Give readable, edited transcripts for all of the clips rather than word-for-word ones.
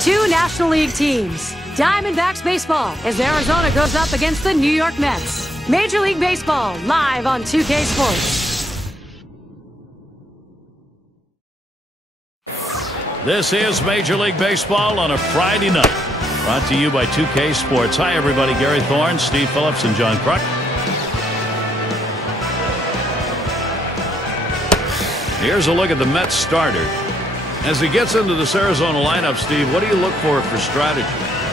Two National League teams. Diamondbacks baseball as Arizona goes up against the New York Mets. Major League Baseball live on 2K Sports. This is Major League Baseball on a Friday night. Brought to you by 2K Sports. Hi, everybody. Gary Thorne, Steve Phillips, and John Kruk. Here's a look at the Mets starter. As he gets into this Arizona lineup, Steve, what do you look for strategy?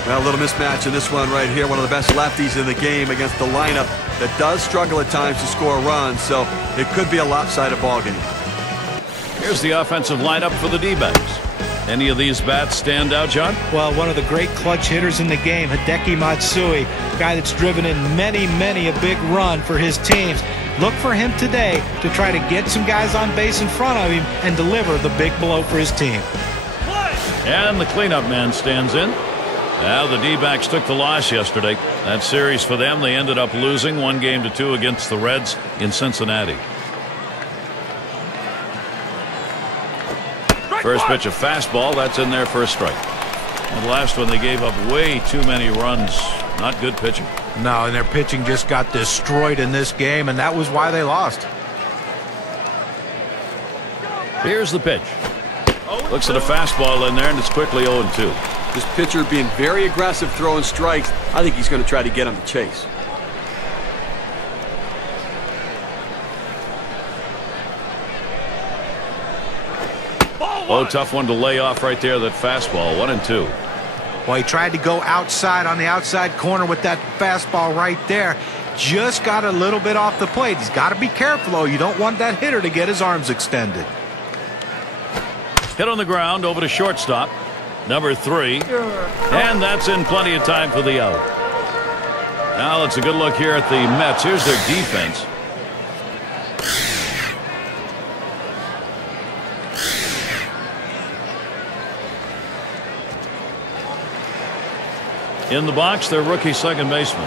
Well, a little mismatch in this one right here. One of the best lefties in the game against the lineup that does struggle at times to score runs, so it could be a lopsided ball game. Here's the offensive lineup for the D-backs. Any of these bats stand out, John? Well, one of the great clutch hitters in the game, Hideki Matsui, a guy that's driven in many a big run for his teams. Look for him today to try to get some guys on base in front of him and deliver the big blow for his team. And the cleanup man stands in. Now the D-backs took the loss yesterday. That series for them, they ended up losing 1-2 against the Reds in Cincinnati. First pitch, a fastball. That's in there for a strike. And the last one, they gave up way too many runs. Not good pitching. No, and their pitching just got destroyed in this game, and that was why they lost. Here's the pitch. Looks at a fastball in there, and it's quickly 0-2. This pitcher being very aggressive throwing strikes. I think he's going to try to get him to chase. Oh, tough one to lay off right there, that fastball. 1-2. Well, he tried to go outside on the outside corner with that fastball right there. Just got a little bit off the plate. He's got to be careful, though. You don't want that hitter to get his arms extended. Hit on the ground over to shortstop. Number 3. And that's in plenty of time for the out. Now let's a good look here at the Mets. Here's their defense. In the box, their rookie second baseman.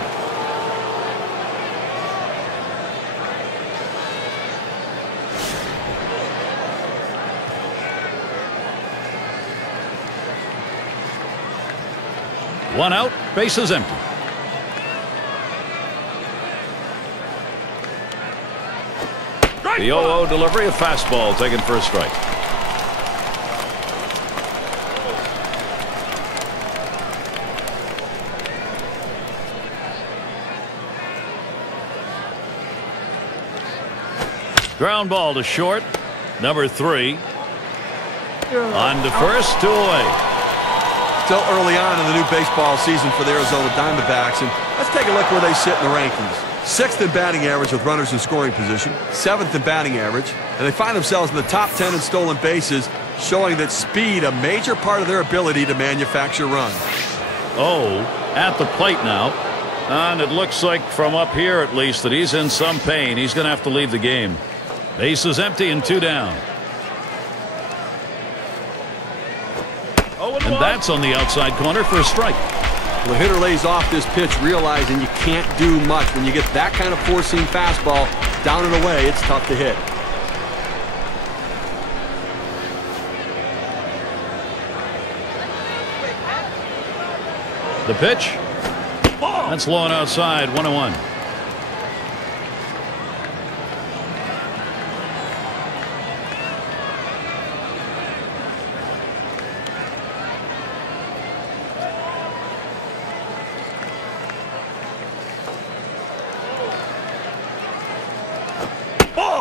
One out, bases empty. The 0-0 delivery, a fastball taken for a strike. Ground ball to short. Number 3. On to first, 2 away. Still early on in the new baseball season for the Arizona Diamondbacks, and let's take a look where they sit in the rankings. 6th in batting average with runners in scoring position, 7th in batting average, and they find themselves in the top 10 in stolen bases, showing that speed a major part of their ability to manufacture runs. Oh, at the plate now. And it looks like from up here at least that he's in some pain. He's going to have to leave the game. Base is empty and 2 down. And that's on the outside corner for a strike. The hitter lays off this pitch, realizing you can't do much. When you get that kind of four-seam fastball down and away, it's tough to hit. The pitch. That's low and outside, 1-1.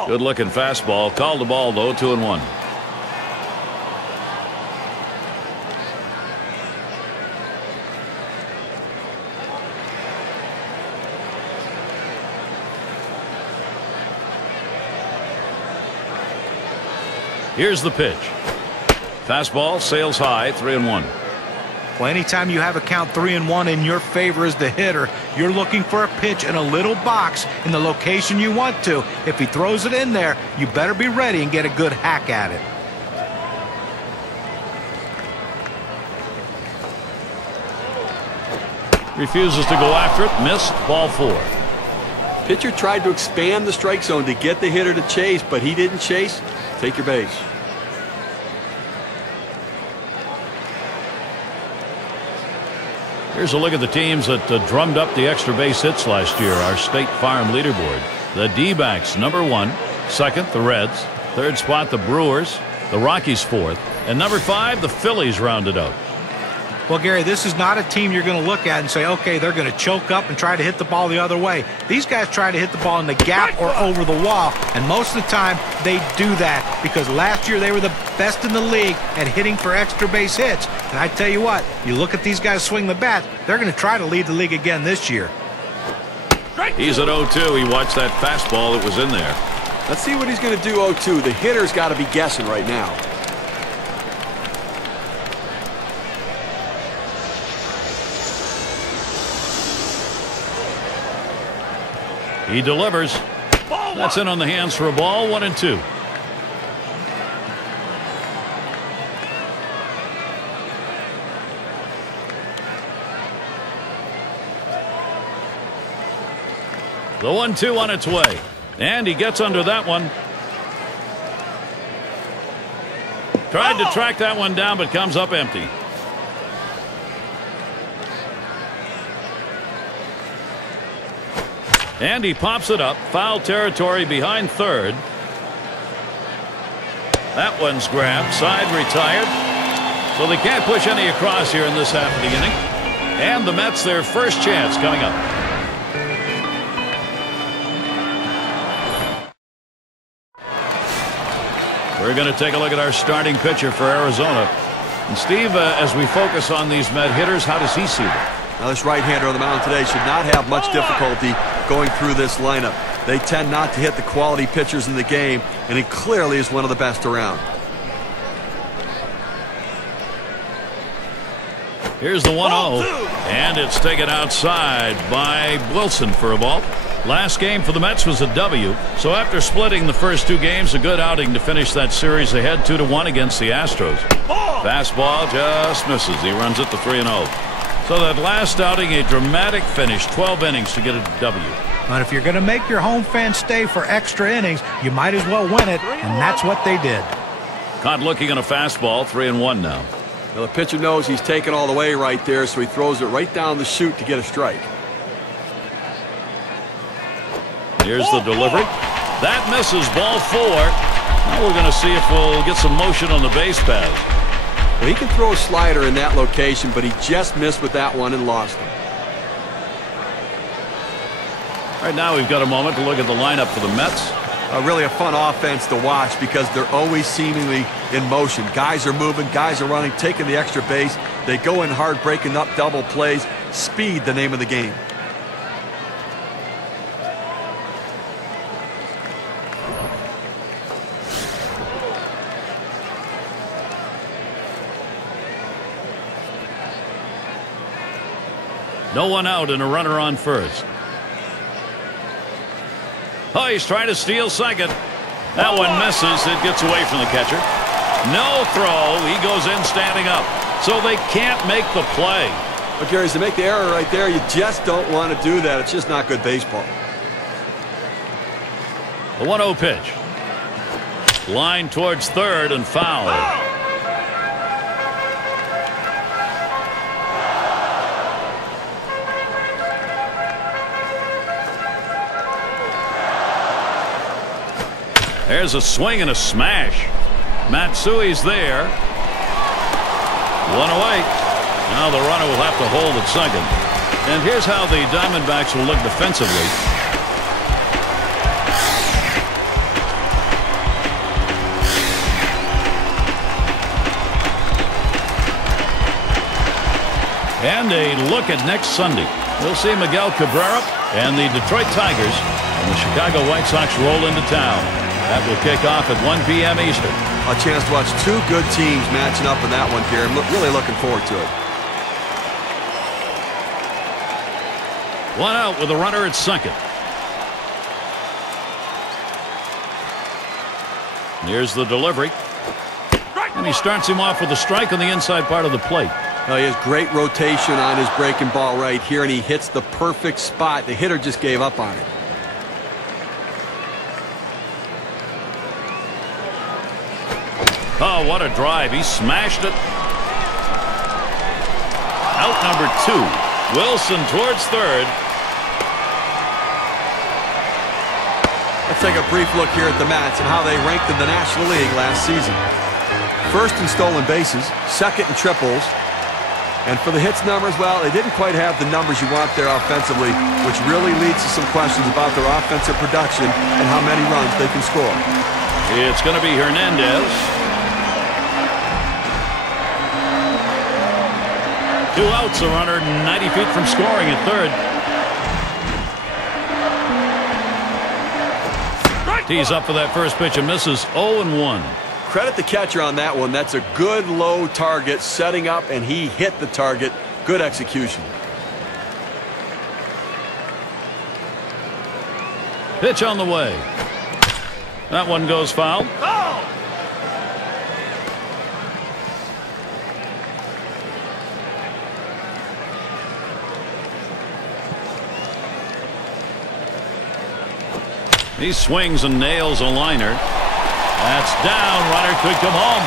Good looking fastball. Called the ball though. 2-1. Here's the pitch. Fastball sails high. 3-1. Well, anytime you have a count 3-1 in your favor as the hitter, you're looking for a pitch in a little box in the location you want to. If he throws it in there, you better be ready and get a good hack at it. Refuses to go after it. Missed. Ball 4. Pitcher tried to expand the strike zone to get the hitter to chase, but he didn't chase. Take your base. Here's a look at the teams that drummed up the extra base hits last year. Our State Farm leaderboard. The D-backs, #1. Second, the Reds. Third spot, the Brewers. The Rockies, 4th. And #5, the Phillies rounded out. Well, Gary, this is not a team you're going to look at and say, okay, they're going to choke up and try to hit the ball the other way. These guys try to hit the ball in the gap or over the wall, and most of the time they do that because last year they were the best in the league at hitting for extra base hits. And I tell you what, you look at these guys swing the bat, they're going to try to lead the league again this year. He's at 0-2. He watched that fastball that was in there. Let's see what he's going to do 0-2. The hitter's got to be guessing right now. He delivers. That's in on the hands for a ball, 1-2. The 1-2 on its way. And he gets under that one. Tried to track that one down, but comes up empty. And he pops it up. Foul territory behind third. That one's grabbed. Side retired. So they can't push any across here in this half of the inning. And the Mets their first chance coming up. We're going to take a look at our starting pitcher for Arizona. And Steve, as we focus on these Met hitters, how does he see them? Now, this right-hander on the mound today should not have much difficulty going through this lineup. They tend not to hit the quality pitchers in the game, and he clearly is one of the best around. Here's the 1-0, and it's taken outside by Wilson for a ball. Last game for the Mets was a W, so after splitting the first 2 games, a good outing to finish that series ahead 2-1 against the Astros. Fastball just misses. He runs it to 3-0. So that last outing, a dramatic finish, 12 innings to get a W. But if you're going to make your home fans stay for extra innings, you might as well win it, and that's what they did. Caught looking on a fastball, 3-1 now. Well, the pitcher knows he's taken all the way right there, so he throws it right down the chute to get a strike. Here's the delivery. That misses, ball 4. Now we're going to see if we'll get some motion on the base paths. Well, he can throw a slider in that location, but he just missed with that one and lost it. Right now we've got a moment to look at the lineup for the Mets. Really a fun offense to watch because they're always seemingly in motion. Guys are moving, guys are running, taking the extra base. They go in hard, breaking up double plays. Speed, the name of the game. No one out and a runner on first. Oh, he's trying to steal second. That one misses. It gets away from the catcher. No throw. He goes in standing up. So they can't make the play. But Gary, to make the error right there, you just don't want to do that. It's just not good baseball. The 1-0 pitch. Line towards third and foul. There's a swing and a smash. Matsui's there. 1 away. Now the runner will have to hold at second. And here's how the Diamondbacks will look defensively. And a look at next Sunday. We'll see Miguel Cabrera and the Detroit Tigers and the Chicago White Sox roll into town. That will kick off at 1 p.m. Eastern. A chance to watch 2 good teams matching up in that one, Gary. I'm really looking forward to it. 1 out with a runner at second. Here's the delivery. And he starts him off with a strike on the inside part of the plate. He has great rotation on his breaking ball right here, and he hits the perfect spot. The hitter just gave up on it. Oh, what a drive. He smashed it. Out number 2. Wilson towards third. Let's take a brief look here at the Mets and how they ranked in the National League last season. First in stolen bases, second in triples. And for the hits numbers, well, they didn't quite have the numbers you want there offensively, which really leads to some questions about their offensive production and how many runs they can score. It's going to be Hernandez. 2 outs, a runner 90 feet from scoring at third. Tees up for that first pitch and misses. 0-1. Credit the catcher on that one. That's a good low target setting up, and he hit the target. Good execution. Pitch on the way. That one goes foul. He swings and nails a liner. That's down. Runner could come home.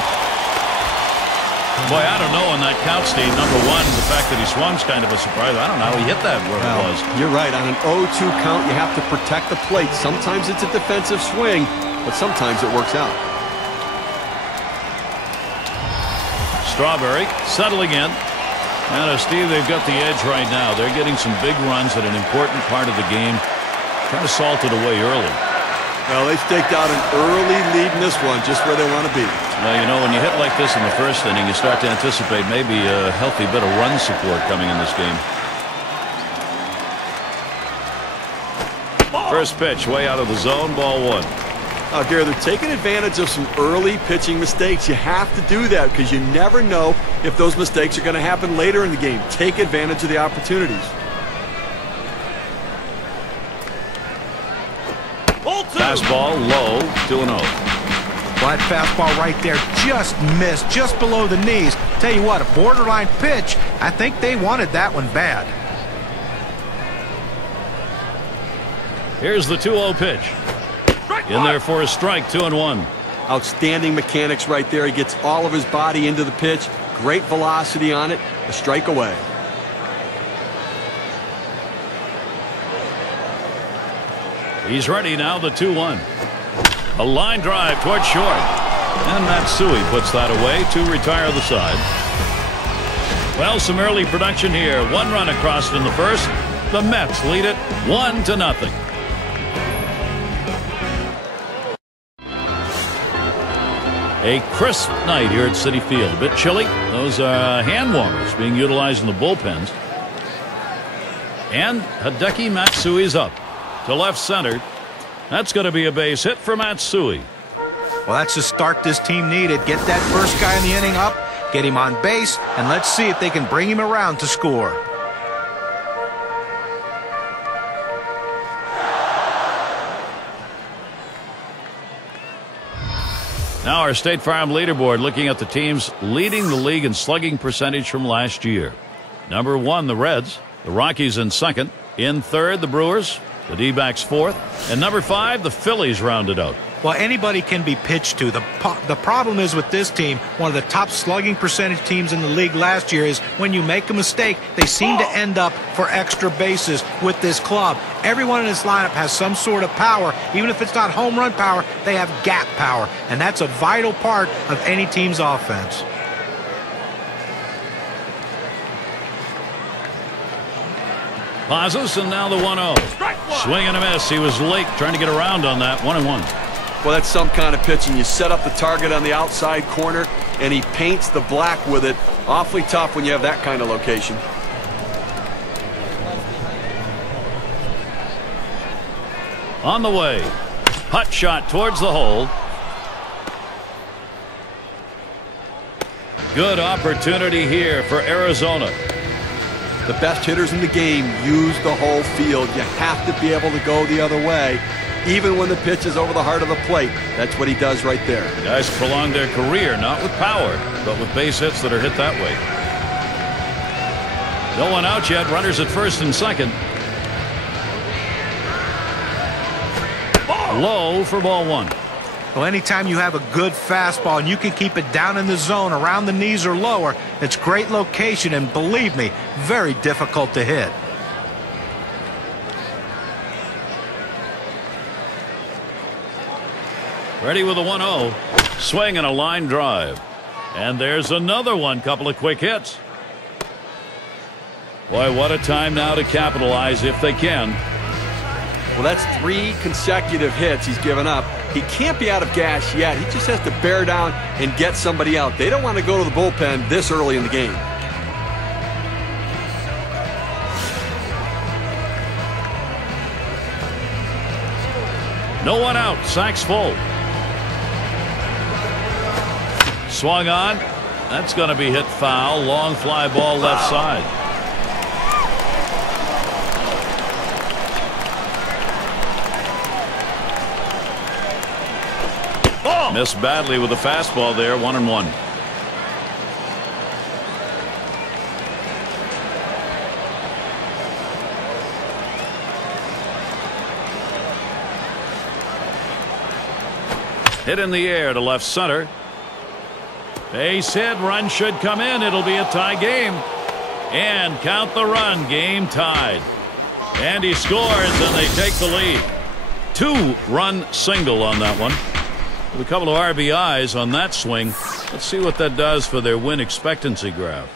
Boy, I don't know on that count, Steve. Number one, the fact that he swung's kind of a surprise. I don't know how he hit that where it was. You're right. On an 0-2 count, you have to protect the plate. Sometimes it's a defensive swing, but sometimes it works out. Strawberry settling in. And Steve, they've got the edge right now. They're getting some big runs at an important part of the game. Trying to salt it away early. Well, they staked out an early lead in this one, just where they want to be. Well, you know, when you hit like this in the first inning, you start to anticipate maybe a healthy bit of run support coming in this game. First pitch, way out of the zone, ball 1. Now, Gary, they're taking advantage of some early pitching mistakes. You have to do that because you never know if those mistakes are going to happen later in the game. Take advantage of the opportunities. Fastball low, 2-0. Well, that fastball right there just missed, just below the knees. Tell you what, a borderline pitch. I think they wanted that one bad. Here's the 2-0 pitch. In there for a strike, 2-1. Outstanding mechanics right there. He gets all of his body into the pitch. Great velocity on it. A strike away. He's ready now, the 2-1. A line drive towards short. And Matsui puts that away to retire the side. Well, some early production here. 1 run across in the first. The Mets lead it 1-0. A crisp night here at Citi Field. A bit chilly. Those are hand warmers being utilized in the bullpens. And Hideki Matsui's up to left center. That's going to be a base hit for Matsui. Well, that's the start this team needed. Get that first guy in the inning up, get him on base, and let's see if they can bring him around to score. Now our State Farm leaderboard, looking at the teams leading the league in slugging percentage from last year. Number 1, the Reds. The Rockies in second. In third, the Brewers. The D-backs fourth. And number 5, the Phillies rounded out. Well, anybody can be pitched to. The problem is with this team, one of the top slugging percentage teams in the league last year is when you make a mistake, they seem to end up for extra bases with this club. Everyone in this lineup has some sort of power. Even if it's not home run power, they have gap power. And that's a vital part of any team's offense. Pauses, and now the 1-0. Swing and a miss. He was late trying to get around on that. 1-1. Well, that's some kind of pitching. You set up the target on the outside corner, and he paints the black with it. Awfully tough when you have that kind of location. On the way. Hut shot towards the hole. Good opportunity here for Arizona. The best hitters in the game use the whole field. You have to be able to go the other way, even when the pitch is over the heart of the plate. That's what he does right there. Guys prolong their career, not with power, but with base hits that are hit that way. No one out yet. Runners at first and second. Low for ball 1. Well, anytime you have a good fastball and you can keep it down in the zone around the knees or lower, it's great location and, believe me, very difficult to hit. Ready with a 1-0. Swing and a line drive. And there's another one. Couple of quick hits. Boy, what a time now to capitalize if they can. Well, that's 3 consecutive hits he's given up. He can't be out of gas yet. He just has to bear down and get somebody out. They don't want to go to the bullpen this early in the game. No one out. Sack's full. Swung on. That's going to be hit foul. Long fly ball left side. Oh! Missed badly with the fastball there. 1-1. Hit in the air to left center. Base hit. Run should come in. It'll be a tie game. And count the run. Game tied. And he scores, and they take the lead. 2-run single on that one. With a couple of RBIs on that swing. Let's see what that does for their win expectancy graph.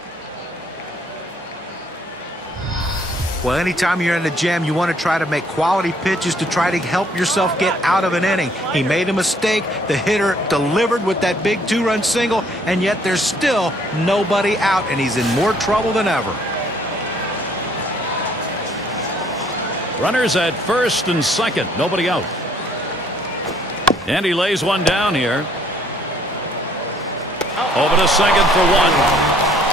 Well, anytime you're in the jam, you want to try to make quality pitches to try to help yourself get out of an inning. He made a mistake. The hitter delivered with that big 2-run single, and yet there's still nobody out, and he's in more trouble than ever. Runners at first and second. Nobody out. And he lays one down here. Over to second for 1.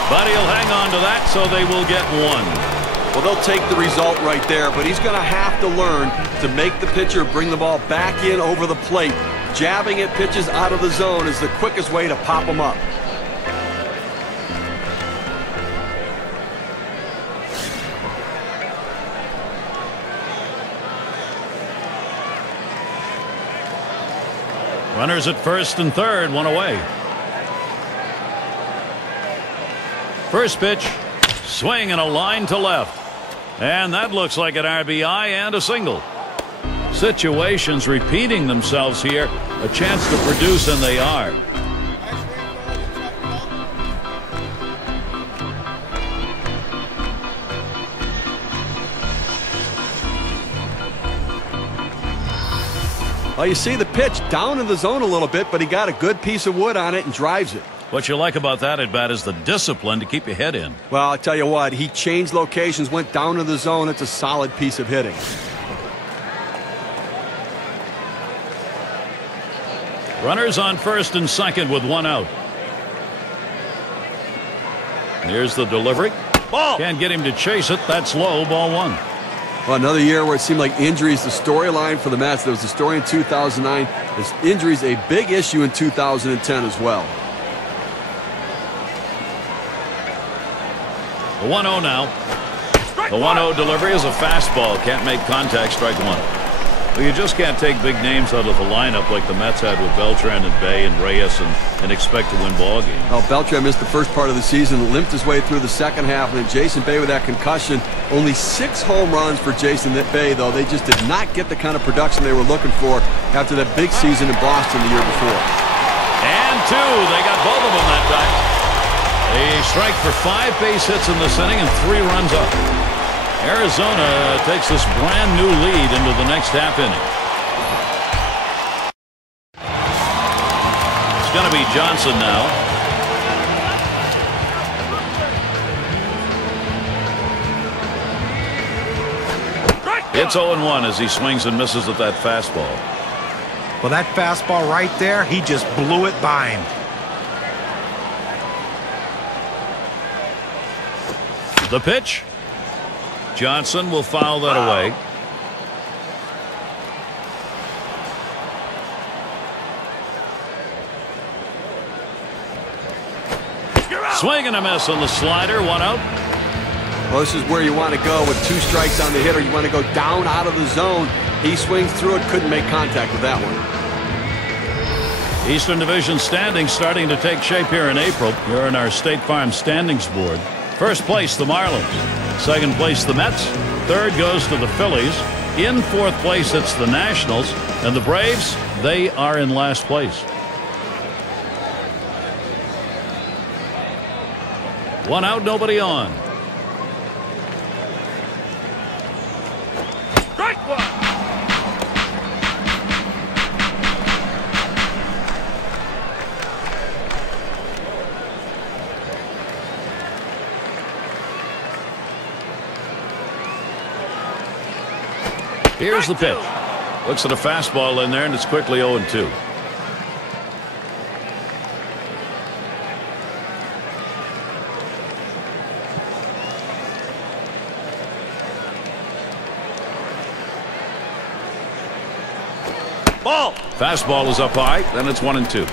But he'll hang on to that, so they will get 1. Well, they'll take the result right there, but he's going to have to learn to make the pitcher bring the ball back in over the plate. Jabbing at pitches out of the zone is the quickest way to pop them up. Runners at first and third. 1 away. First pitch. Swing and a line to left. And that looks like an RBI and a single. Situations repeating themselves here. A chance to produce, and they are. Well, you see the pitch down in the zone a little bit, but he got a good piece of wood on it and drives it. What you like about that at bat is the discipline to keep your head in. Well, I'll tell you what, he changed locations, went down to the zone. It's a solid piece of hitting. Runners on first and second with 1 out. Here's the delivery. Ball. Can't get him to chase it. That's low. Ball 1. Well, another year where it seemed like injuries, the storyline for the Mets. There was a story in 2009. This injuries a big issue in 2010 as well. The 1-0 now. The 1-0 delivery is a fastball. Can't make contact. Strike 1. Well, you just can't take big names out of the lineup like the Mets had with Beltran and Bay and Reyes and expect to win ball games. Well, Beltran missed the first part of the season, limped his way through the second half, and then Jason Bay with that concussion. Only 6 home runs for Jason Bay, though. They just did not get the kind of production they were looking for after that big season in Boston the year before. And 2. They got both of them that time. A strike for 5 base hits in this inning and 3 runs up. Arizona takes this brand new lead into the next half inning. It's going to be Johnson now. It's 0-1 as he swings and misses at that fastball. Well, that fastball right there, he just blew it by him. The pitch. Johnson will foul that away. Swing and a miss on the slider. 1 out. Well, this is where you want to go with 2 strikes on the hitter. You want to go down out of the zone. He swings through it, couldn't make contact with that one. Eastern Division standings starting to take shape here in April. Here in our State Farm standings board. First place, the Marlins. Second place, the Mets. Third goes to the Phillies. In fourth place, it's the Nationals. And the Braves, they are in last place. One out, nobody on. Strike one. Here's the pitch. Looks at a fastball in there, and it's quickly 0-2. Ball. Fastball is up high, then it's 1-2.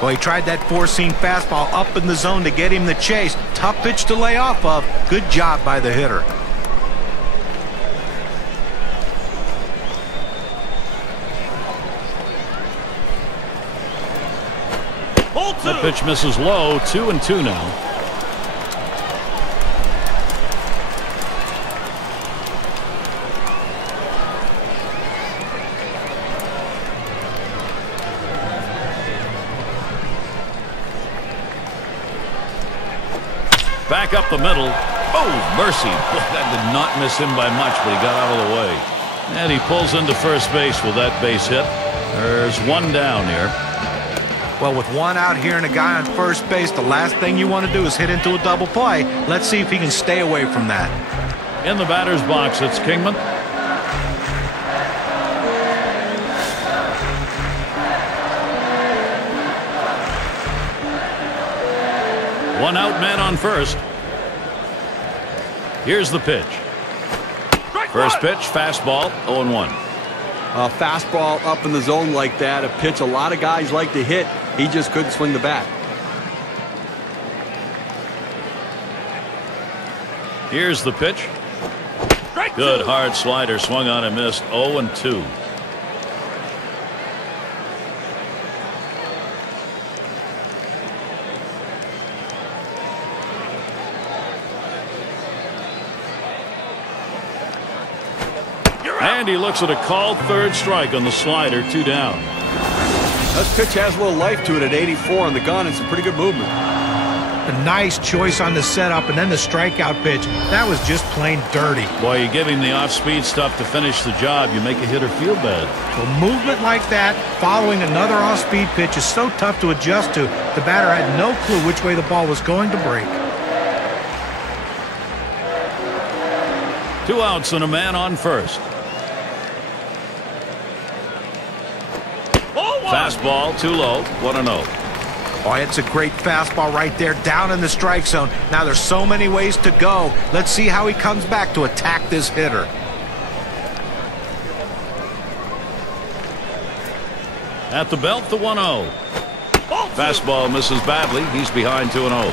Well, he tried that four-seam fastball up in the zone to get him the chase. Tough pitch to lay off of. Good job by the hitter. That pitch misses low. 2-2 now. Back up the middle. Oh, mercy. That did not miss him by much, but he got out of the way. And he pulls into first base with that base hit. There's one down here. Well, with one out here and a guy on first base, the last thing you want to do is hit into a double play. Let's see if he can stay away from that. In the batter's box, it's Kingman. One out, man on first. Here's the pitch. First pitch, fastball, 0-1. A fastball up in the zone like that, a pitch a lot of guys like to hit. He just couldn't swing the bat. Here's the pitch. Good hard slider, swung on and missed. 0-2. And he looks at a called third strike on the slider. 2 down. This pitch has a little life to it at 84 on the gun and some pretty good movement. A nice choice on the setup, and then the strikeout pitch. That was just plain dirty. Boy, you give him the off-speed stuff to finish the job. You make a hitter feel bad. Well, movement like that, following another off-speed pitch, is so tough to adjust to. The batter had no clue which way the ball was going to break. 2 outs and a man on first. Fastball too low. 1-0. Oh, it's a great fastball right there down in the strike zone. Now there's so many ways to go. Let's see how he comes back to attack this hitter. At the belt, the 1-0. Fastball misses badly. He's behind 2-0.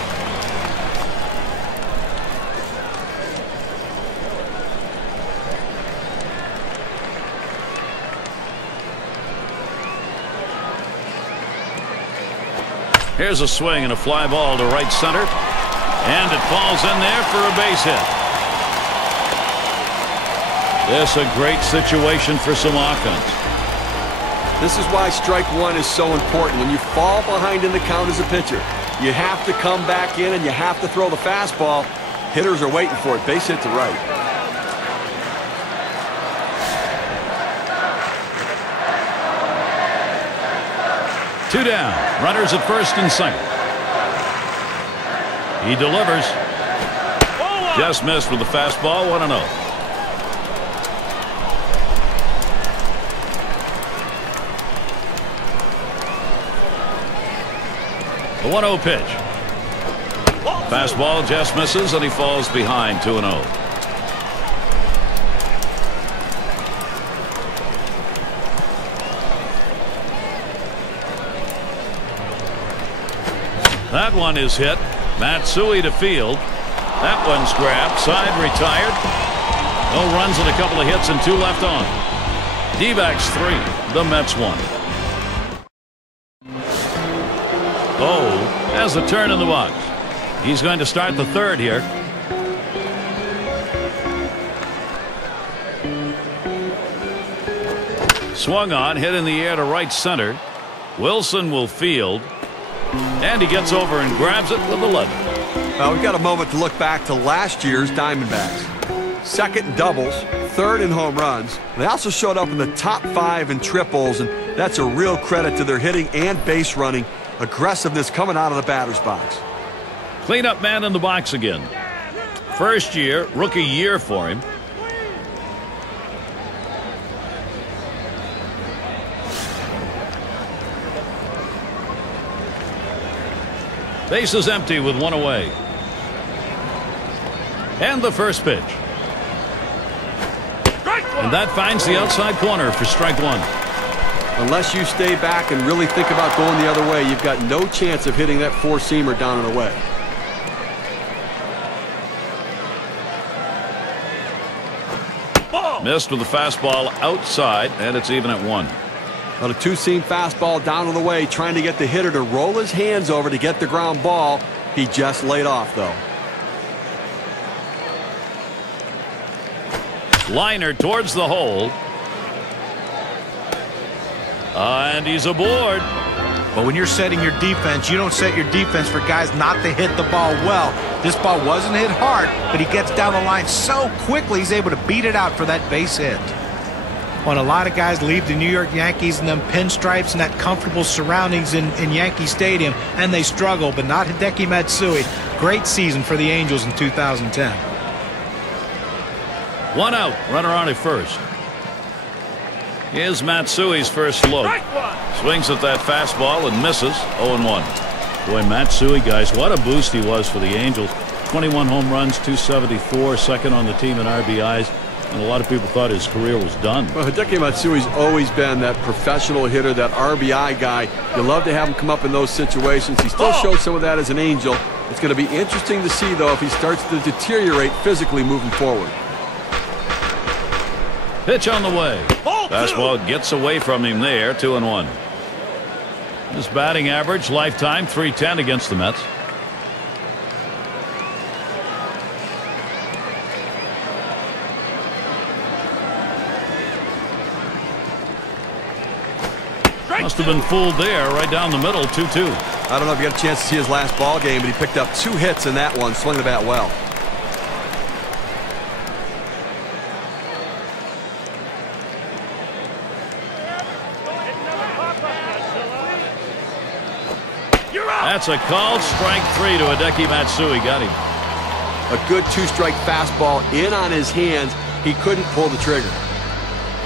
Here's a swing and a fly ball to right center. And it falls in there for a base hit. This a great situation for some offense. This is why strike one is so important. When you fall behind in the count as a pitcher, you have to come back in and you have to throw the fastball. Hitters are waiting for it. Base hit to right. Two down. Runners at first and second. He delivers. Just missed with the fastball. 1-0. The 1-0 pitch. Fastball just misses and he falls behind. 2-0. That one is hit. Matsui to field. That one's grabbed. Side retired. No runs and a couple of hits and 2 left on. D-backs 3. The Mets 1. 0 has a turn in the box. He's going to start the third here. Swung on, hit in the air to right center. Wilson will field. And he gets over and grabs it with 11. Now we've got a moment to look back to last year's Diamondbacks. Second in doubles, third in home runs. They also showed up in the top 5 in triples, and that's a real credit to their hitting and base running. Aggressiveness coming out of the batter's box. Cleanup man in the box again. First year, rookie year for him. Base is empty with 1 away. And the first pitch. And that finds the outside corner for strike 1. Unless you stay back and really think about going the other way, you've got no chance of hitting that four-seamer down and away. Missed with the fastball outside, and it's even at 1. On a two-seam fastball down and away, trying to get the hitter to roll his hands over to get the ground ball. He just laid off, though. Liner towards the hole. And he's aboard. But when you're setting your defense, you don't set your defense for guys not to hit the ball well. This ball wasn't hit hard, but he gets down the line so quickly he's able to beat it out for that base hit. When a lot of guys leave the New York Yankees in them pinstripes and that comfortable surroundings in Yankee Stadium, and they struggle, but not Hideki Matsui. Great season for the Angels in 2010. 1 out, runner on at first. Here's Matsui's first look. Swings at that fastball and misses. 0-1. Boy, Matsui, guys, what a boost he was for the Angels. 21 home runs, 274, second on the team in RBIs. And a lot of people thought his career was done. Well, Hideki Matsui's always been that professional hitter, that RBI guy. You love to have him come up in those situations. He still showed some of that as an Angel. It's going to be interesting to see, though, if he starts to deteriorate physically moving forward. Pitch on the way. Fastball gets away from him there. 2-1. His batting average lifetime .310 against the Mets. Must have been fooled there, right down the middle. 2-2. I don't know if you got a chance to see his last ball game, but he picked up 2 hits in that one, swung the bat well. That's a called strike 3 to Hideki Matsui. Got him. A good 2-strike fastball in on his hands. He couldn't pull the trigger.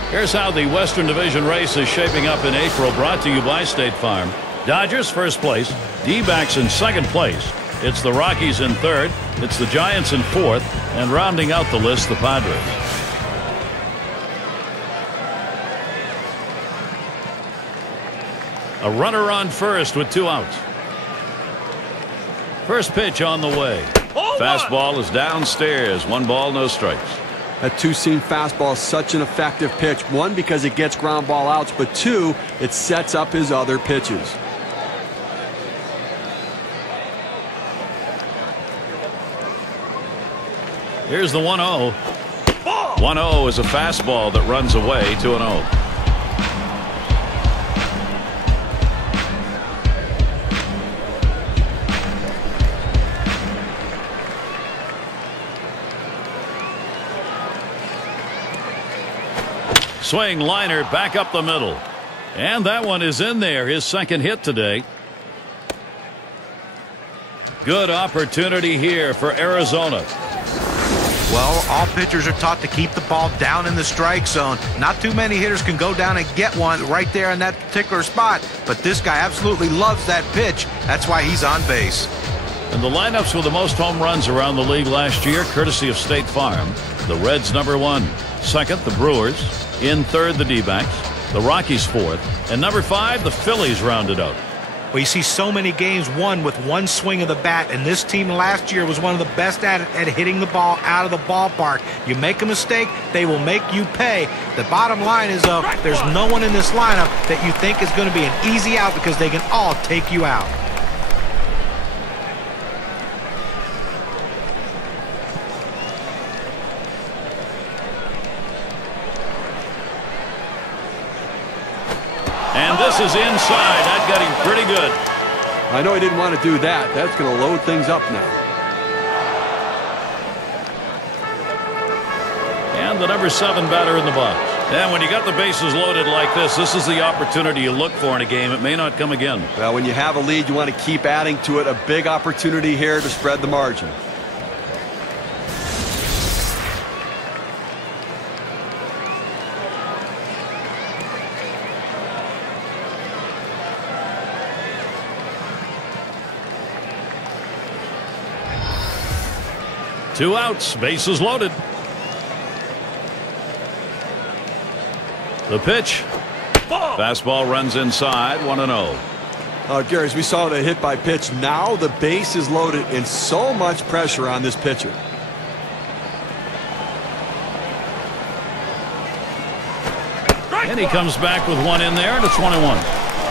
Here's how the Western Division race is shaping up in April, brought to you by State Farm. Dodgers first place, D-backs in second place. It's the Rockies in third, it's the Giants in fourth, and rounding out the list, the Padres. A runner on first with 2 outs. First pitch on the way. Fastball is downstairs. 1 ball, no strikes. That two-seam fastball is such an effective pitch. 1, because it gets ground ball outs, but 2, it sets up his other pitches. Here's the 1-0. 1-0 is a fastball that runs away. 2-0. Swing liner back up the middle. And that one is in there. His second hit today. Good opportunity here for Arizona. Well, all pitchers are taught to keep the ball down in the strike zone. Not too many hitters can go down and get one right there in that particular spot. But this guy absolutely loves that pitch. That's why he's on base. And the lineups with the most home runs around the league last year, courtesy of State Farm. The Reds #1. Second, the Brewers. In third, the D-backs. The Rockies fourth. And #5, the Phillies rounded out. Well, you see so many games won with 1 swing of the bat, and this team last year was one of the best at hitting the ball out of the ballpark. You make a mistake, they will make you pay. The bottom line is, there's no one in this lineup that you think is going to be an easy out because they can all take you out. And this is inside. That got him pretty good. I know he didn't want to do that. That's going to load things up now. And the number 7 batter in the box. And when you got the bases loaded like this is the opportunity you look for in a game. It may not come again. Well, when you have a lead, you want to keep adding to it. A big opportunity here to spread the margin. Two outs, bases loaded. The pitch. Fastball runs inside, 1-0. Gary, as we saw the hit by pitch, now the base is loaded and so much pressure on this pitcher. And he comes back with one in there, and it's 1-1.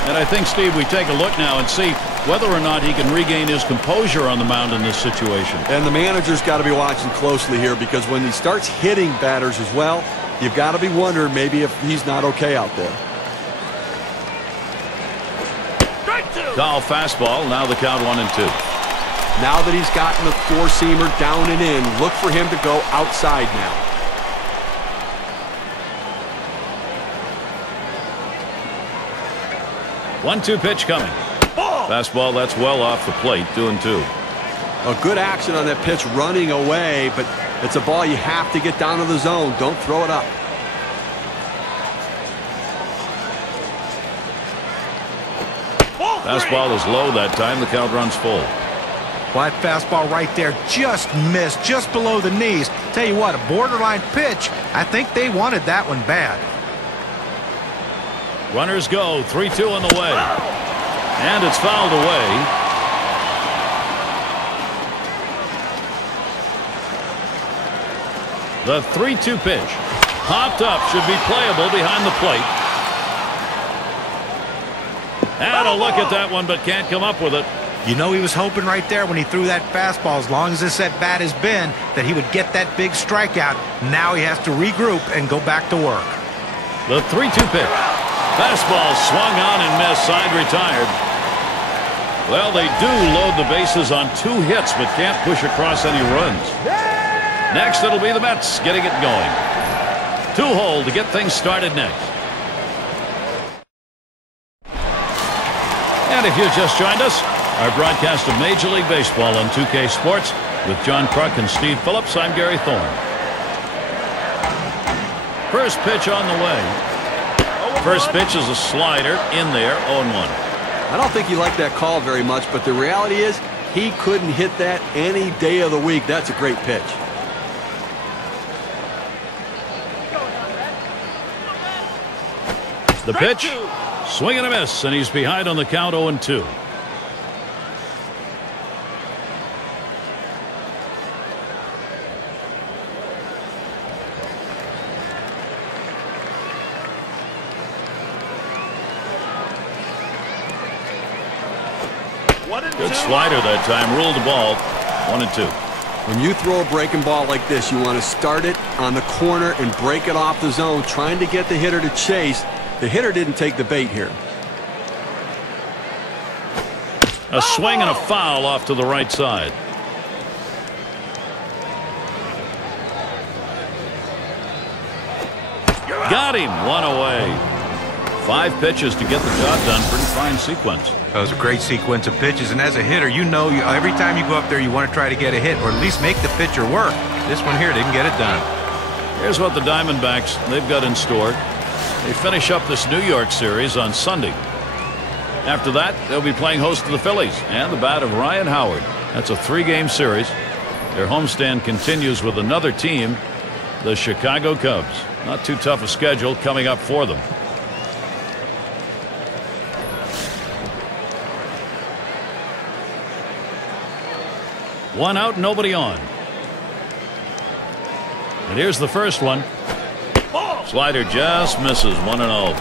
And I think, Steve, we take a look now and see whether or not he can regain his composure on the mound in this situation. And the manager's got to be watching closely here, because when he starts hitting batters as well, you've got to be wondering maybe if he's not okay out there. Foul fastball. Now the count 1-2. Now that he's gotten the four-seamer down and in, look for him to go outside now. One-two pitch coming. Fastball, that's well off the plate, 2-2. A good action on that pitch, running away, but it's a ball you have to get down to the zone. Don't throw it up. Fastball is low that time. The count runs full. Well, that fastball right there just missed, just below the knees. Tell you what, a borderline pitch. I think they wanted that one bad. Runners go, 3-2 on the way. And it's fouled away. The 3-2 pitch. Popped up, should be playable behind the plate. And a look at that one, but can't come up with it. You know, he was hoping right there when he threw that fastball, as long as this at bat has been, that he would get that big strikeout. Now he has to regroup and go back to work. The 3-2 pitch. Fastball swung on and missed. Side retired. Well, they do load the bases on 2 hits, but can't push across any runs. Next, it'll be the Mets getting it going. 2-hole to get things started next. And if you just joined us, our broadcast of Major League Baseball on 2K Sports with John Kruk and Steve Phillips. I'm Gary Thorne. First pitch on the way. First pitch is a slider in there, 0-1. I don't think he liked that call very much, but the reality is he couldn't hit that any day of the week. That's a great pitch. The pitch. Swing and a miss, and he's behind on the count, 0-2. Good slider that time, ruled the ball, 1-2. When you throw a breaking ball like this, you want to start it on the corner and break it off the zone, trying to get the hitter to chase. The hitter didn't take the bait here. A swing and a foul off to the right side. Got him, one away. 5 pitches to get the job done. Pretty fine sequence. That was a great sequence of pitches, and as a hitter, you know every time you go up there, you want to try to get a hit or at least make the pitcher work. This one here didn't get it done. Here's what the Diamondbacks they've got in store. They finish up this New York series on Sunday. After that, they'll be playing host to the Phillies and the bat of Ryan Howard. That's a 3-game series. Their homestand continues with another team, the Chicago Cubs. Not too tough a schedule coming up for them. One out, nobody on. And here's the first one. Slider just misses, 1-0.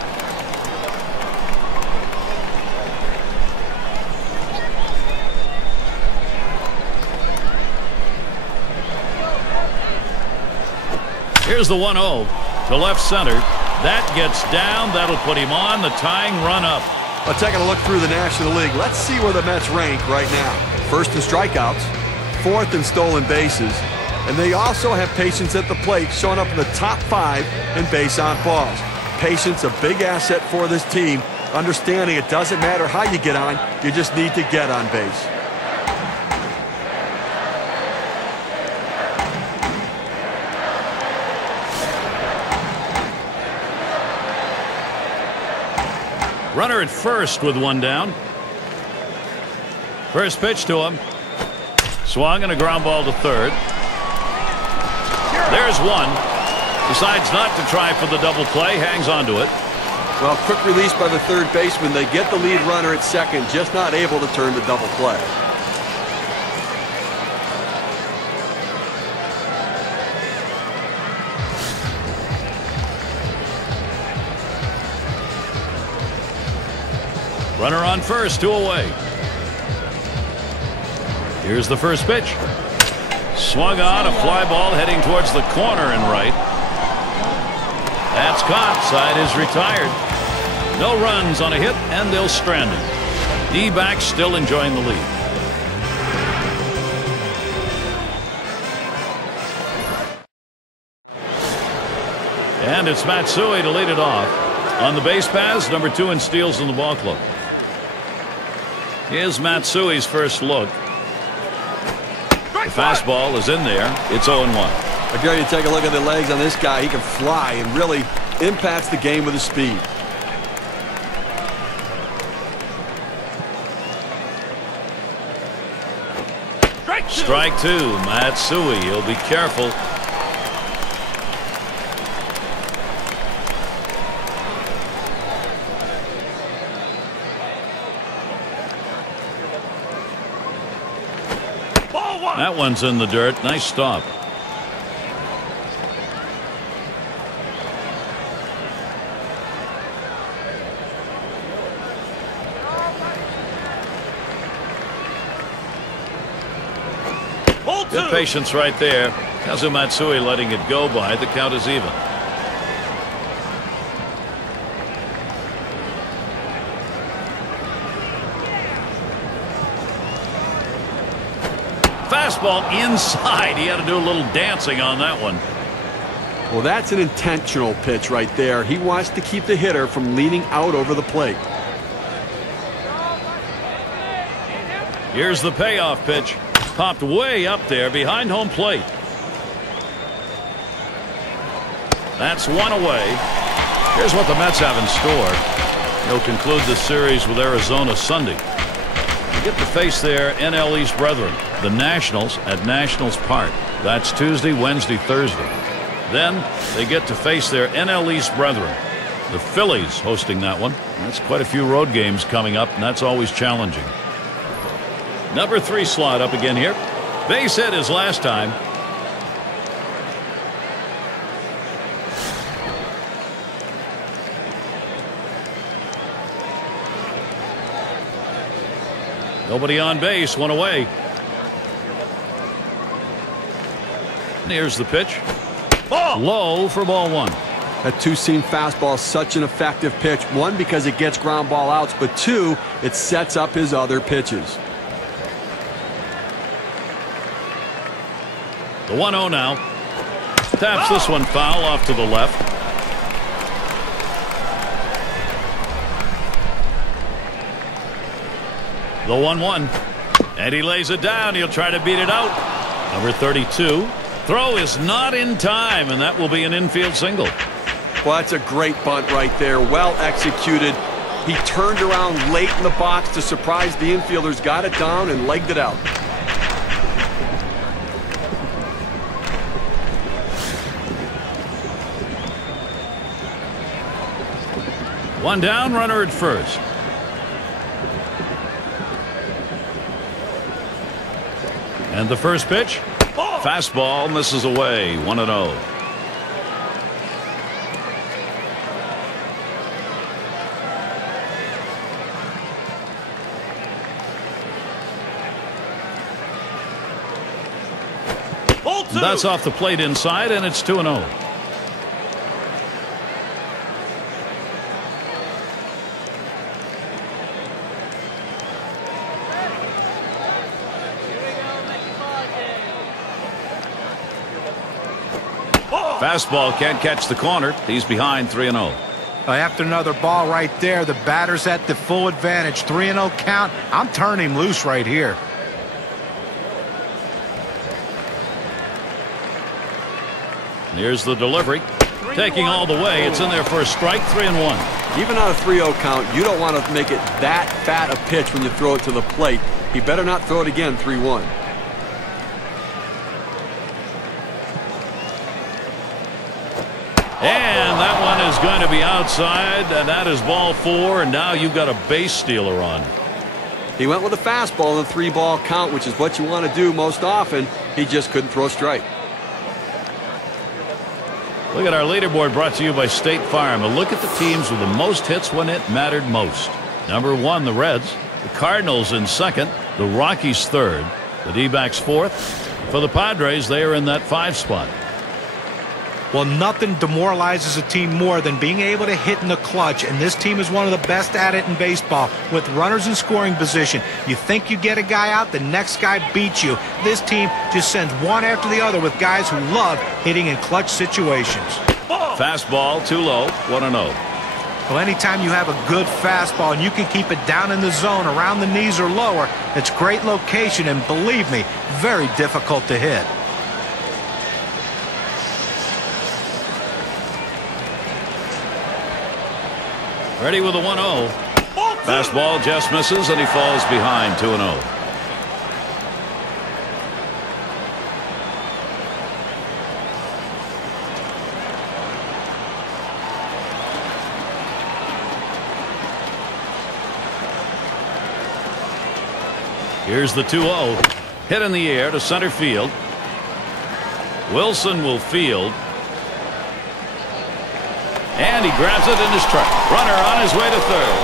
Here's the 1-0 to left center. That gets down. That'll put him on the tying run up. Well, taking a look through the National League, let's see where the Mets rank right now. First in strikeouts, fourth in stolen bases, and they also have patience at the plate, showing up in the top 5 in base on balls. Patience, a big asset for this team, understanding it doesn't matter how you get on, you just need to get on base. Runner at first with one down. First pitch to him. Swung and a ground ball to third. There's one. Decides not to try for the double play. Hangs on to it. Well, quick release by the third baseman. They get the lead runner at second, just not able to turn the double play. Runner on first, 2 away. Here's the first pitch. Swung on, a fly ball heading towards the corner and right. That's caught. Side is retired. No runs on a hit, and they'll strand him. D-backs still enjoying the lead. And it's Matsui to lead it off. On the base paths, number 2 in steals in the ball club. Here's Matsui's first look. The fastball is in there. It's 0-1. I dare you to take a look at the legs on this guy. He can fly and really impacts the game with his speed. Strike 2. Matsui. He'll be careful. That one's in the dirt. Nice stop. Good patience right there. Kazu Matsui letting it go by. The count is even. Fastball inside. He had to do a little dancing on that one. Well, that's an intentional pitch right there. He wants to keep the hitter from leaning out over the plate. Here's the payoff pitch. Popped way up there behind home plate. That's one away. Here's what the Mets have in store. They'll conclude the series with Arizona Sunday. They get to face their NL East brethren, the Nationals, at Nationals Park. That's Tuesday, Wednesday, Thursday. Then they get to face their NL East brethren, the Phillies, hosting that one. That's quite a few road games coming up, and that's always challenging. Number 3 slot up again here. Base hit his last time. Nobody on base, one away. And here's the pitch. Ball. Low for ball 1. That two-seam fastball is such an effective pitch. 1, because it gets ground ball outs, but 2, it sets up his other pitches. The 1-0 now. Taps this one foul off to the left. The 1-1. And he lays it down. He'll try to beat it out. Number 32. Throw is not in time, and that will be an infield single. Well, that's a great bunt right there. Well executed. He turned around late in the box to surprise the infielders, got it down, and legged it out. One down, runner at first. And the first pitch. Fastball misses away. 1-0. That's off the plate inside, and it's 2-0. Fastball can't catch the corner. He's behind 3-0. After another ball right there, the batter's at the full advantage. 3-0 count. I'm turning him loose right here. Here's the delivery. Taking all the way. It's in there for a strike. 3-1. Even on a 3-0 count, you don't want to make it that fat a pitch when you throw it to the plate. He better not throw it again. 3-1. And that one is going to be outside, and that is ball 4, and now you've got a base stealer on. He went with a fastball in a 3-ball count, which is what you want to do most often. He just couldn't throw a strike. Look at our leaderboard, brought to you by State Farm. A look at the teams with the most hits when it mattered most. Number 1, the Reds. The Cardinals in 2nd. The Rockies 3rd. The D-backs 4th. For the Padres, they are in that 5 spot. Well, nothing demoralizes a team more than being able to hit in the clutch, and this team is one of the best at it in baseball. With runners in scoring position, you think you get a guy out, the next guy beats you. This team just sends one after the other with guys who love hitting in clutch situations. Fastball too low, 1-0. Well, anytime you have a good fastball and you can keep it down in the zone around the knees or lower, it's great location, and believe me, very difficult to hit. Ready with a 1-0. Fastball just misses, and he falls behind 2-0. Here's the 2-0. Hit in the air to center field. Wilson will field. And he grabs it in his truck. Runner on his way to 3rd.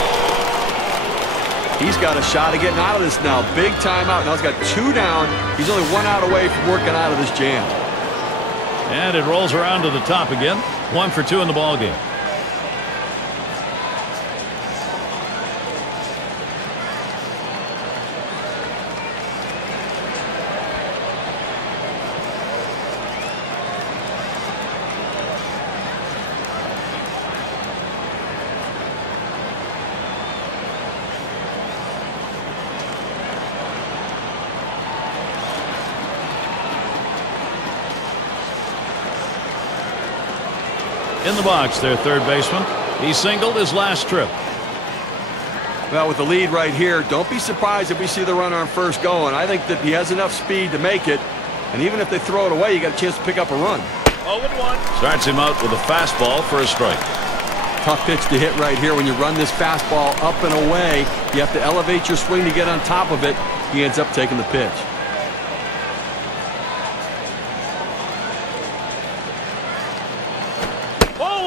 He's got a shot of getting out of this now. Big time out. Now he's got 2 down. He's only 1 out away from working out of this jam. And it rolls around to the top again. 1 for 2 in the ball game. In the box, their 3rd baseman. He singled his last trip. Well, with the lead right here, don't be surprised if we see the runner on first going. I think that he has enough speed to make it. And even if they throw it away, you got a chance to pick up a run. 0-1. Starts him out with a fastball for a strike. Tough pitch to hit right here. When you run this fastball up and away, you have to elevate your swing to get on top of it. He ends up taking the pitch.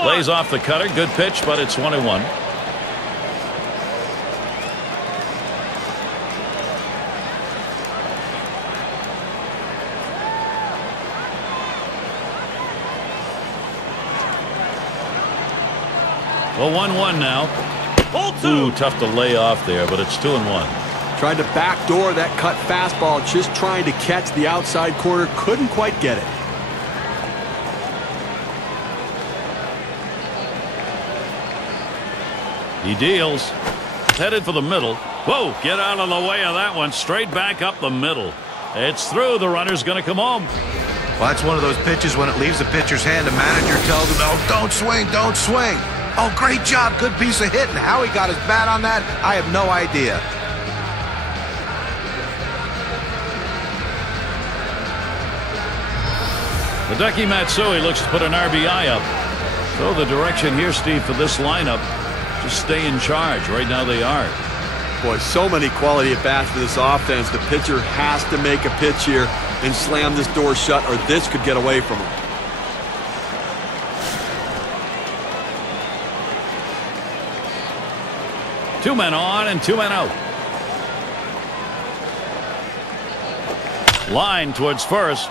Lays off the cutter. Good pitch, but it's 1-1. Well, 1-1 now. Ooh, tough to lay off there, but it's 2-1. Tried to backdoor that cut fastball, just trying to catch the outside corner. Couldn't quite get it. He deals. Headed for the middle. Whoa, get out of the way of that one. Straight back up the middle. It's through. The runner's going to come home. Well, that's one of those pitches when it leaves the pitcher's hand, the manager tells him, oh, don't swing, don't swing. Oh, great job. Good piece of hit. And how he got his bat on that, I have no idea. Hideki Matsui looks to put an RBI up. So the direction here, Steve, for this lineup, just stay in charge. Right now they are. Boy, so many quality at-bats for this offense. The pitcher has to make a pitch here and slam this door shut, or this could get away from him. Two men on and 2 men out. Line towards first.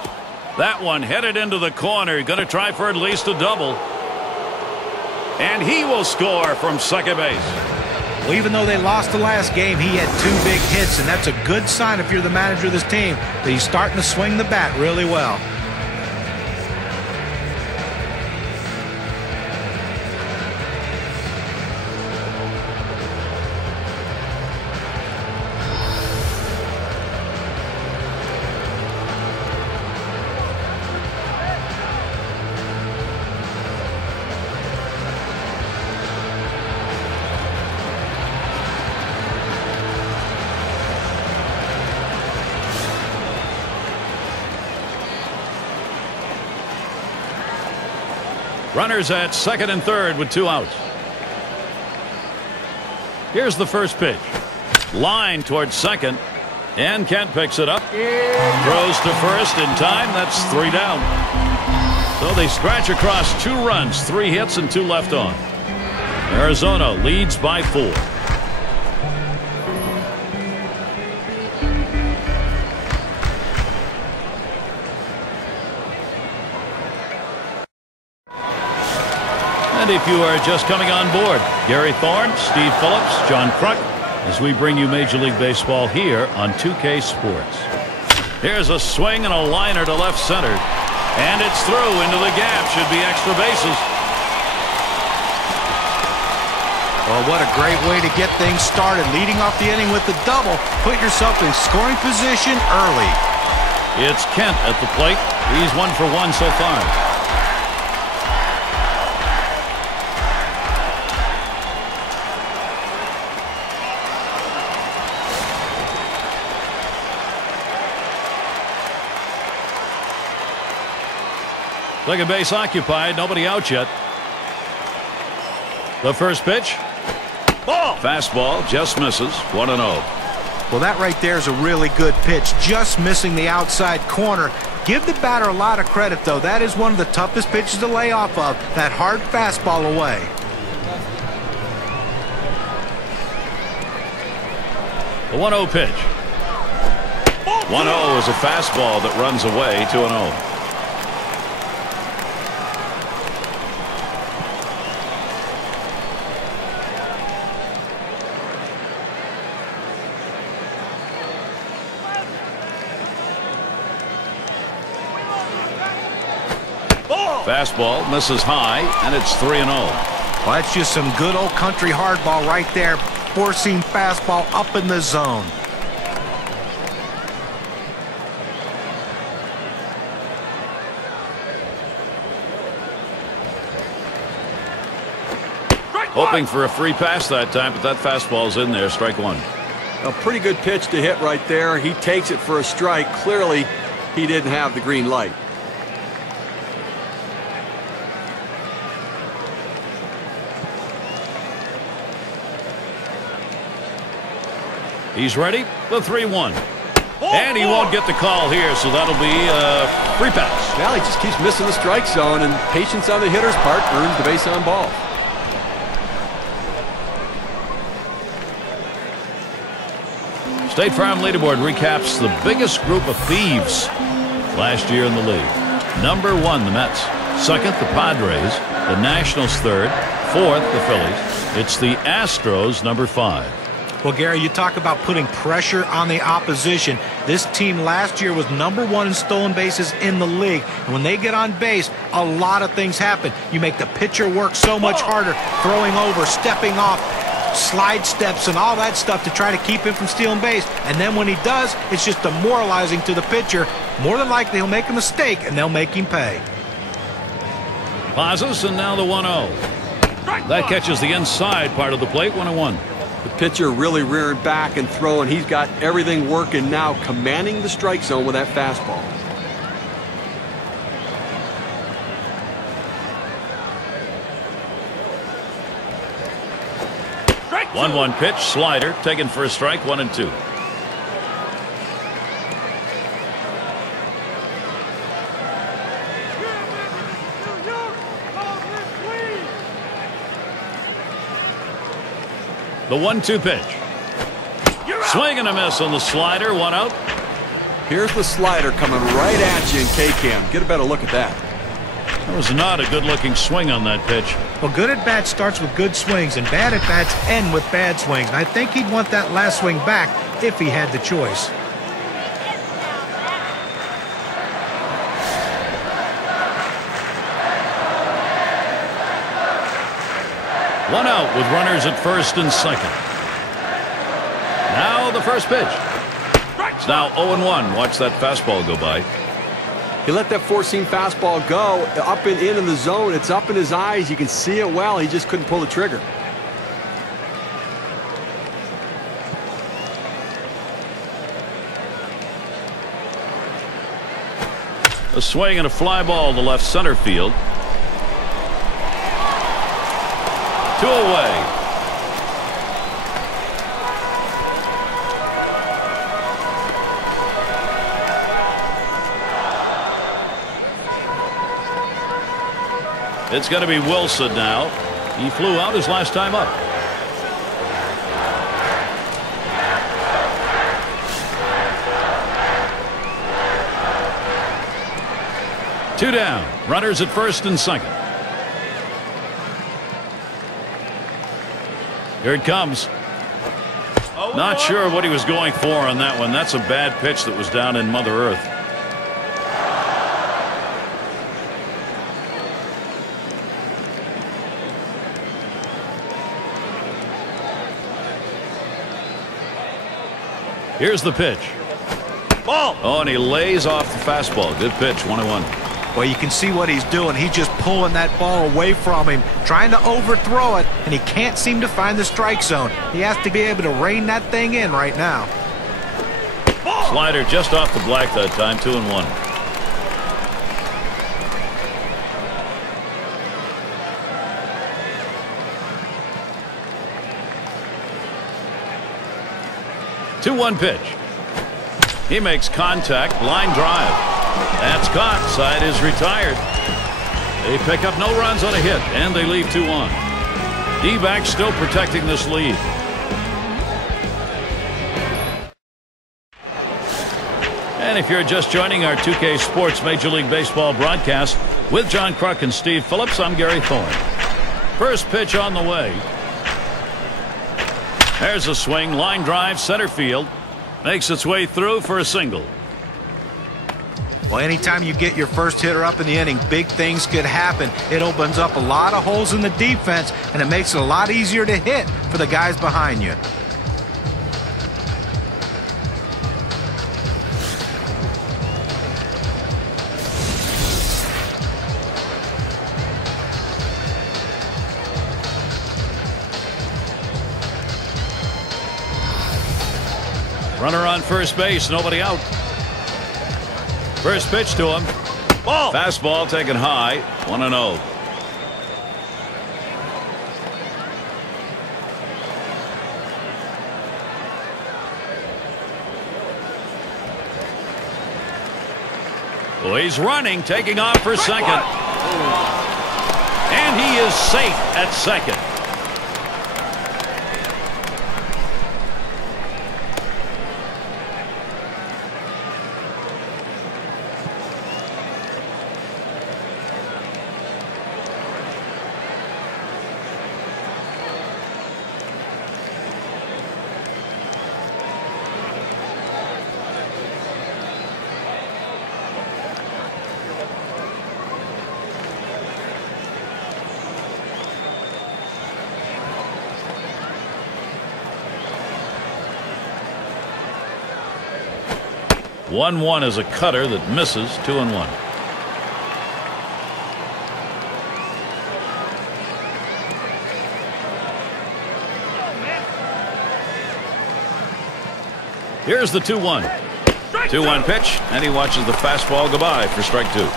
That one headed into the corner. Going to try for at least a double. And he will score from second base. Well, even though they lost the last game, he had 2 big hits, and that's a good sign if you're the manager of this team, that he's starting to swing the bat really well. Runners at second and third with 2 outs. Here's the first pitch. Line towards second. And Kent picks it up. Throws to first in time. That's 3 down. So they scratch across 2 runs, 3 hits, and 2 left on. Arizona leads by 4. And if you are just coming on board, Gary Thorne, Steve Phillips, John Kruk, as we bring you Major League Baseball here on 2K Sports. Here's a swing and a liner to left center. And it's through into the gap. Should be extra bases. Well, what a great way to get things started. Leading off the inning with the double. Put yourself in scoring position early. It's Kent at the plate. He's 1 for 1 so far. Second base occupied. Nobody out yet. The first pitch. Ball. Fastball just misses. 1-0. Well, that right there is a really good pitch. Just missing the outside corner. Give the batter a lot of credit, though. That is one of the toughest pitches to lay off of. That hard fastball away. The 1-0 pitch. 1-0 is a fastball that runs away. 2-0. Fastball misses high, and it's 3-0. Well, that's just some good old country hardball right there. Forcing fastball up in the zone. Hoping for a free pass that time, but that fastball's in there. Strike 1. A pretty good pitch to hit right there. He takes it for a strike. Clearly, he didn't have the green light. He's ready. The 3-1. And he won't get the call here, so that'll be a free pass. Well, he just keeps missing the strike zone, and patience on the hitter's part earns the base on ball. State Farm leaderboard recaps the biggest group of thieves last year in the league. Number 1, the Mets. Second, the Padres. The Nationals third. Fourth, the Phillies. It's the Astros, number 5. Well, Gary, you talk about putting pressure on the opposition. This team last year was number 1 in stolen bases in the league. And when they get on base, a lot of things happen. You make the pitcher work so much harder, throwing over, stepping off, slide steps, and all that stuff to try to keep him from stealing base. And then when he does, it's just demoralizing to the pitcher. More than likely, he'll make a mistake, and they'll make him pay. Pauses, and now the 1-0. That catches the inside part of the plate. 1-1. The pitcher really rearing back and throwing. He's got everything working now, commanding the strike zone with that fastball. Strike 1-1 pitch, slider, taken for a strike. 1-2. The 1-2 pitch. Swing and a miss on the slider. 1 out. Here's the slider coming right at you in K-Cam. Get a better look at that. That was not a good-looking swing on that pitch. Well, good at-bat starts with good swings, and bad at-bats end with bad swings. And I think he'd want that last swing back if he had the choice. One out with runners at first and second. Now the first pitch. It's now 0-1. Watch that fastball go by. He let that four-seam fastball go up and in the zone. It's up in his eyes. You can see it well. He just couldn't pull the trigger. A swing and a fly ball to left center field. 2 away. It's going to be Wilson now. He flew out his last time up. Two down. Runners at first and second. Here it comes. Not sure what he was going for on that one. That's a bad pitch that was down in Mother Earth. Here's the pitch. Ball. Oh, and he lays off the fastball. Good pitch. 1-1. Well, you can see what he's doing. He's just pulling that ball away from him, trying to overthrow it, and he can't seem to find the strike zone. He has to be able to rein that thing in right now. Ball. Slider just off the black that time. 2-1. Two 2-1 pitch. He makes contact. Line drive. That's caught. Side is retired. They pick up no runs on a hit, and they leave 2 on. D-backs still protecting this lead. And if you're just joining our 2K Sports Major League Baseball broadcast with John Kruk and Steve Phillips, I'm Gary Thorne. First pitch on the way. There's a swing. Line drive. Center field. Makes its way through for a single. Well, anytime you get your first hitter up in the inning, big things could happen. It opens up a lot of holes in the defense, and it makes it a lot easier to hit for the guys behind you. Runner on first base, nobody out. First pitch to him. Ball. Fastball taken high. 1-0. Well, he's running, taking off for second. And he is safe at second. One is a cutter that misses. 2-1. Here's the 2-1. 2-1 pitch, and he watches the fastball go by for strike 2.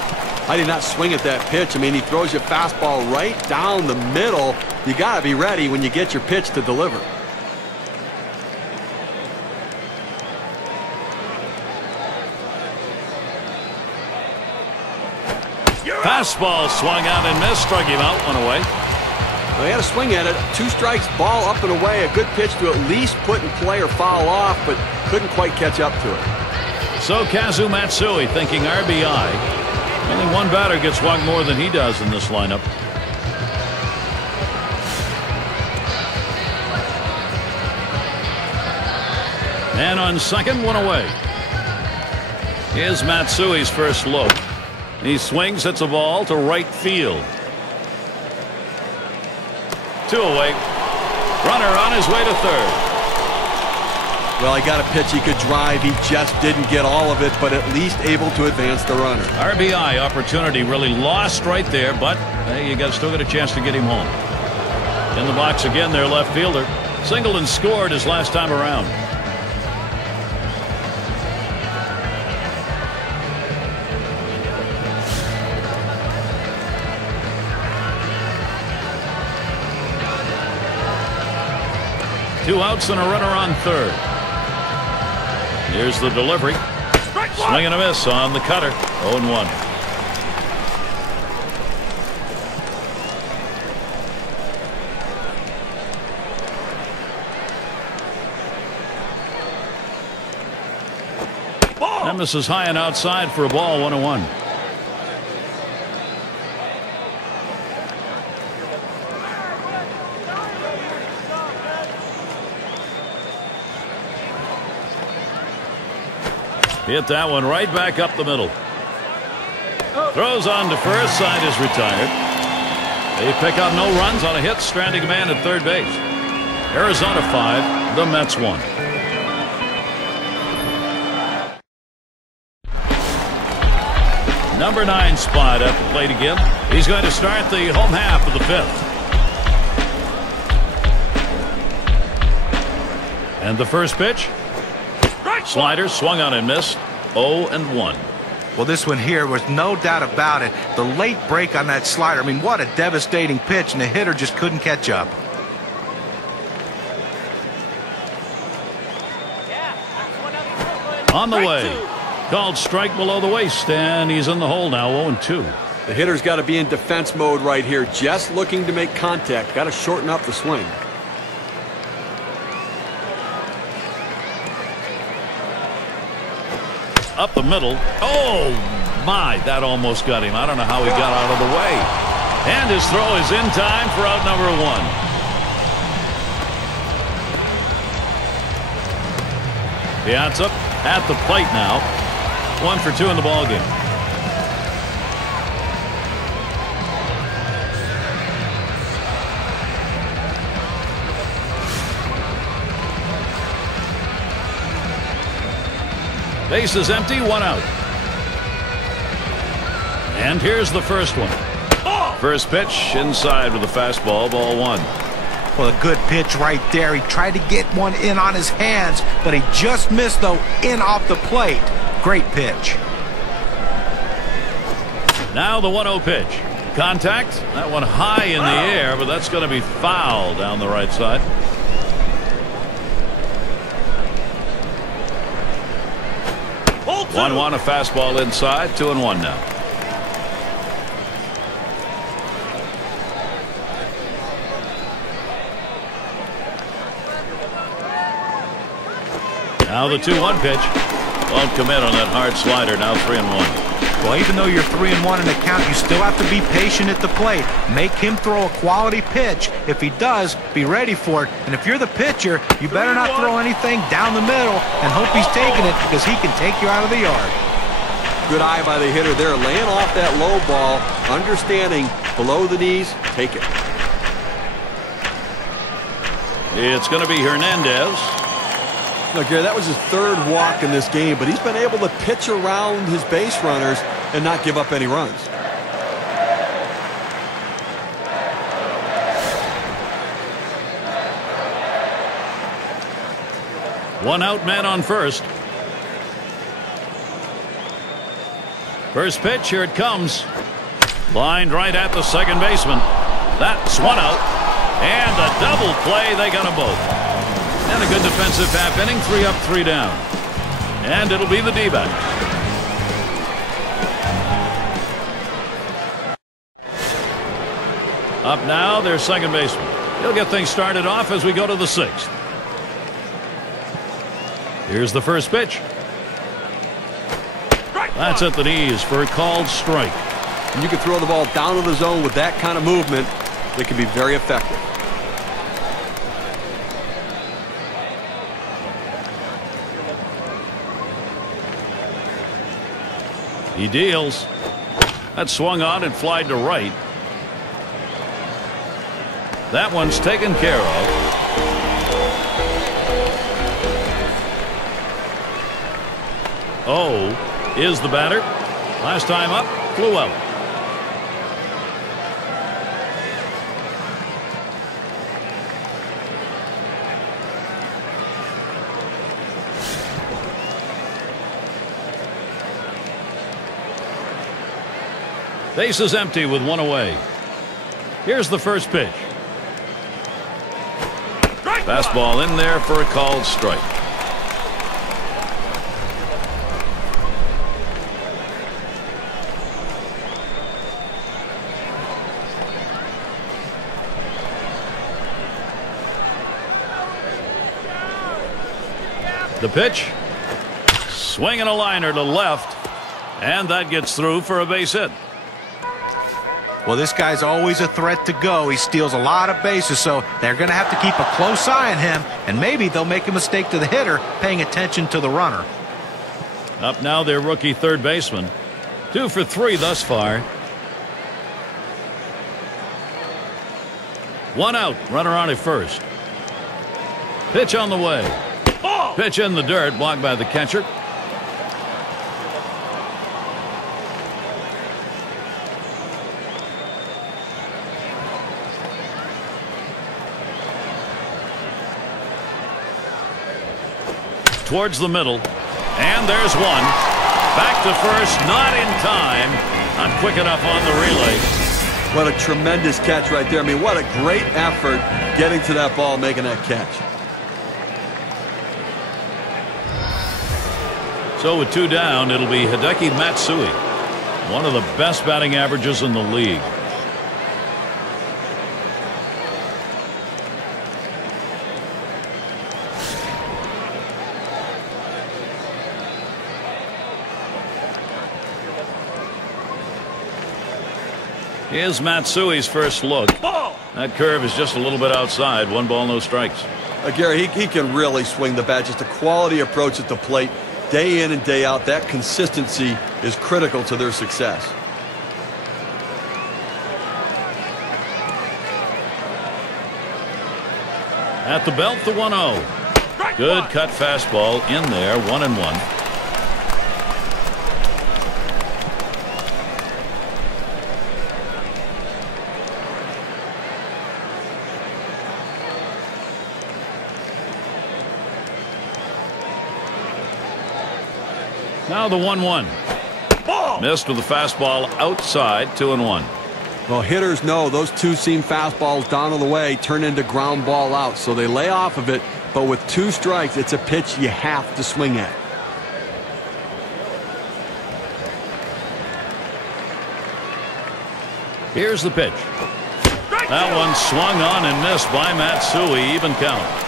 I did not swing at that pitch. I mean, he throws your fastball right down the middle. You got to be ready when you get your pitch to deliver. Fastball swung out and missed. Struck him out. 1 away. Well, he had a swing at it. 2 strikes, ball up and away. A good pitch to at least put in play or foul off, but couldn't quite catch up to it. So Kazu Matsui thinking RBI. Only one batter gets walked more than he does in this lineup. And on second, 1 away. Here's Matsui's first look. He swings, hits a ball to right field. 2 away. Runner on his way to third. Well, he got a pitch he could drive. He just didn't get all of it, but at least able to advance the runner. RBI opportunity really lost right there, but hey, you still got a chance to get him home. In the box again, their left fielder. Singled and scored his last time around. 2 outs and a runner on third. Here's the delivery. Swing and a miss on the cutter. 0-1. That misses high and outside for a ball. 1-1. Hit that one right back up the middle. Throws on to first. Side is retired. They pick up no runs on a hit, stranding a man at third base. Arizona 5, the Mets 1. Number 9 spot at the plate again. He's going to start the home half of the 5th. And the first pitch. Slider swung on and missed. 0-1. Well, this one here was no doubt about it. The late break on that slider. I mean, what a devastating pitch, and the hitter just couldn't catch up. On the way. Called strike below the waist, and he's in the hole now. 0-2. The hitter's got to be in defense mode right here, just looking to make contact. Got to shorten up the swing. Up the middle. Oh, my. That almost got him. I don't know how he got out of the way. And his throw is in time for out number 1. Piazza at the plate now. 1 for 2 in the ballgame. Base is empty, 1 out. And here's the first one. First pitch inside with a fastball, ball 1. Well, a good pitch right there. He tried to get one in on his hands, but he just missed, though, in off the plate. Great pitch. Now the 1-0 pitch. Contact. That one high in the air, but that's going to be foul down the right side. 1-1, a fastball inside. 2-1 now. Now the 2-1 pitch. Won't come in on that hard slider. Now 3-1. Well, even though you're 3-1 in the count, you still have to be patient at the plate. Make him throw a quality pitch. If he does, be ready for it. And if you're the pitcher, you better not throw anything down the middle and hope he's taking it, because he can take you out of the yard. Good eye by the hitter there, laying off that low ball, understanding below the knees, take it. It's going to be Hernandez. Look, Gary, that was his 3rd walk in this game, but he's been able to pitch around his base runners and not give up any runs. One out, man on first. First pitch, here it comes. Lined right at the second baseman. That's 1 out. And a double play. They got them both. And a good defensive half inning. 3 up, 3 down. And it'll be the D-backs. Up now, their second baseman. He'll get things started off as we go to the 6th. Here's the first pitch. That's at the knees for a called strike. And you can throw the ball down to the zone with that kind of movement. It can be very effective. He deals. That swung on and flied to right. That one's taken care of. Oh, is the batter. Last time up, flew out. Base is empty with 1 away. Here's the first pitch. Fastball in there for a called strike. The pitch. Swinging a liner to left. And that gets through for a base hit. Well, this guy's always a threat to go. He steals a lot of bases, so they're going to have to keep a close eye on him, and maybe they'll make a mistake to the hitter paying attention to the runner. Up now their rookie third baseman. 2 for 3 thus far. 1 out. Runner on at first. Pitch on the way. Pitch in the dirt. Blocked by the catcher. Towards the middle, and there's one. Back to first, not in time. Not quick enough on the relay. What a tremendous catch right there. I mean, what a great effort getting to that ball, making that catch. So with 2 down, it'll be Hideki Matsui, one of the best batting averages in the league. Here's Matsui's first look. That curve is just a little bit outside. 1 ball, no strikes. Gary, he can really swing the bat. Just a quality approach at the plate, day in and day out. That consistency is critical to their success. At the belt, the 1-0. Good cut fastball in there. 1-1. Now the 1-1. Missed with the fastball outside. 2-1. Well, hitters know those 2-seam fastballs down on the way turn into ground ball out, so they lay off of it. But with 2 strikes, it's a pitch you have to swing at. Here's the pitch. That one swung on and missed by Matsui. Even count.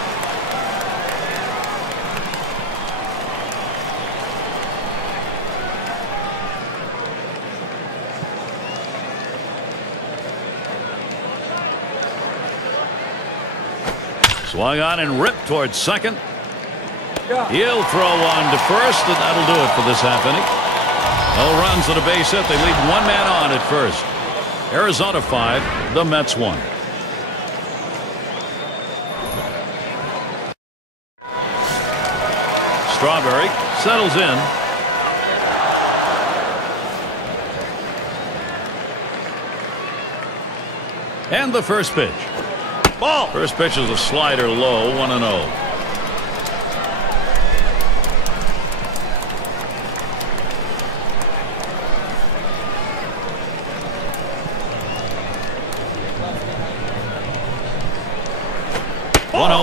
Swung on and ripped towards second. He'll throw one to first, and that'll do it for this half inning. No runs and a base hit. They leave 1 man on at first. Arizona 5, the Mets 1. Strawberry settles in. And the first pitch. Ball. First pitch is a slider low. 1-0.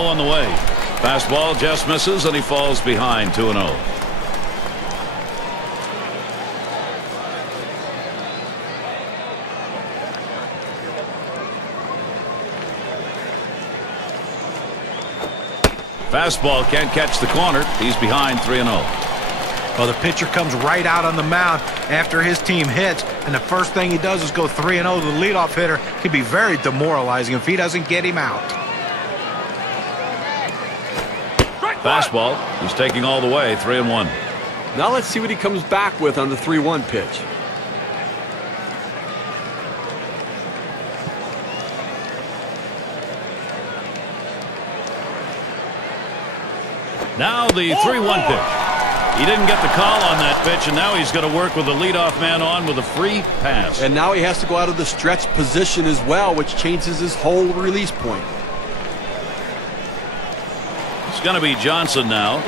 On the way. Fastball just misses, and he falls behind. 2-0. Fastball can't catch the corner. He's behind. 3-0. Well, the pitcher comes right out on the mound after his team hits, and the first thing he does is go 3-0 to the leadoff hitter. Could be very demoralizing if he doesn't get him out. Fastball. He's taking all the way. 3-1. Now let's see what he comes back with on the 3-1 pitch. Now the 3-1 pitch. He didn't get the call on that pitch, and now he's going to work with the leadoff man on with a free pass. And now he has to go out of the stretch position as well, which changes his whole release point. It's going to be Johnson now.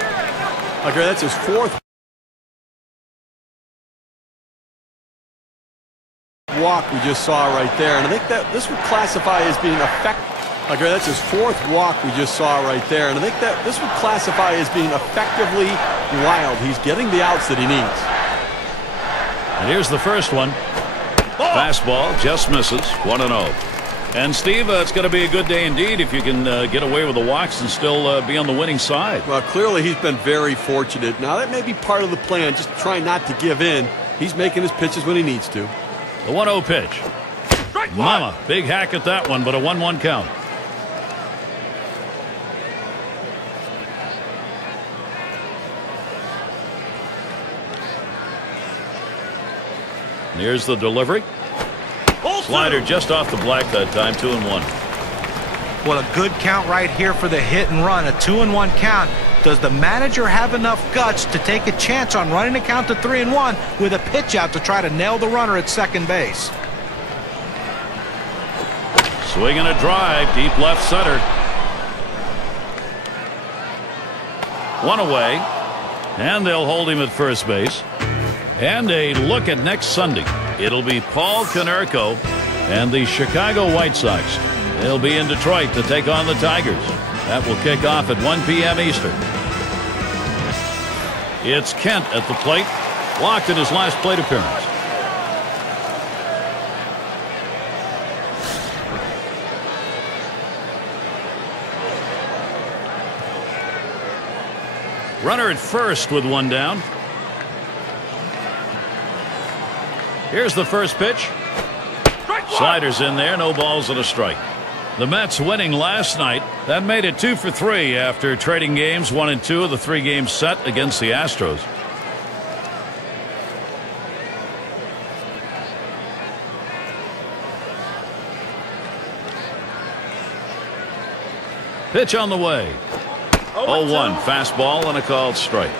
Okay, that's his 4th walk we just saw right there. And I think that this would classify as being effective. Okay, that's his 4th walk we just saw right there. And I think that this would classify as being effectively wild. He's getting the outs that he needs. And here's the first one. Fastball just misses. 1-0. And Steve, it's going to be a good day indeed if you can get away with the walks and still be on the winning side. Well, clearly he's been very fortunate. Now, that may be part of the plan, just trying not to give in. He's making his pitches when he needs to. The 1-0 pitch. Mama, big hack at that one, but a 1-1 count. And here's the delivery. Slider just off the black that time. 2-1. Well, a good count right here for the hit and run. A 2-1 count. Does the manager have enough guts to take a chance on running the count to 3-1 with a pitch out to try to nail the runner at second base? Swing and a drive, deep left center. One away, and they'll hold him at first base. And a look at next Sunday. It'll be Paul Konerko and the Chicago White Sox. They'll be in Detroit to take on the Tigers. That will kick off at 1 p.m. Eastern. It's Kent at the plate, walked in his last plate appearance. Runner at first with one down. Here's the first pitch. Slider's in there, no balls and a strike. The Mets winning last night. That made it 2 for 3 after trading games 1 and 2 of the 3 games set against the Astros. Pitch on the way. 0-1 fastball and a called strike.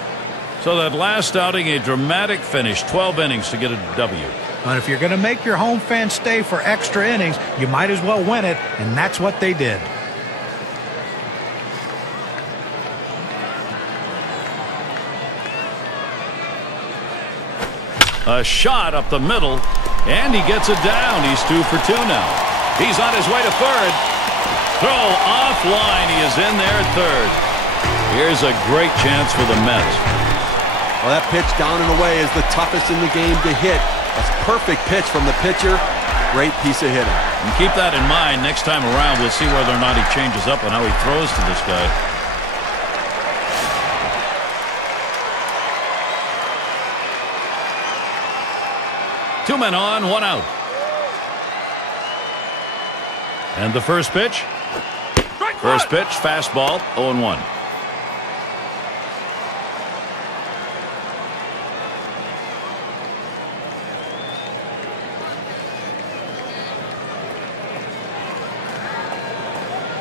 So that last outing, a dramatic finish, 12 innings to get a W. But if you're going to make your home fans stay for extra innings, you might as well win it, and that's what they did. A shot up the middle, and he gets it down. He's 2 for 2 now. He's on his way to third. Throw offline. He is in there at third. Here's a great chance for the Mets. Well, that pitch down and away is the toughest in the game to hit. That's a perfect pitch from the pitcher. Great piece of hitting. And keep that in mind next time around. We'll see whether or not he changes up on how he throws to this guy. Two men on, one out. And the first pitch. First pitch, fastball, 0-1.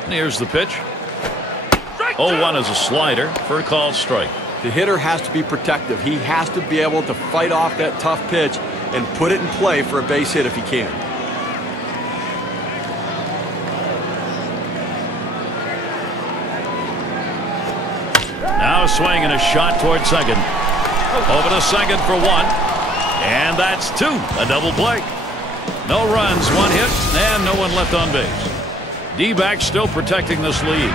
Here's the pitch. 0-1 is a slider for a called strike. The hitter has to be protective. He has to be able to fight off that tough pitch and put it in play for a base hit if he can. Now a swing and a shot toward second. Over to second for one. And that's 2. A double play. No runs, 1 hit, and no one left on base. D-backs still protecting this lead.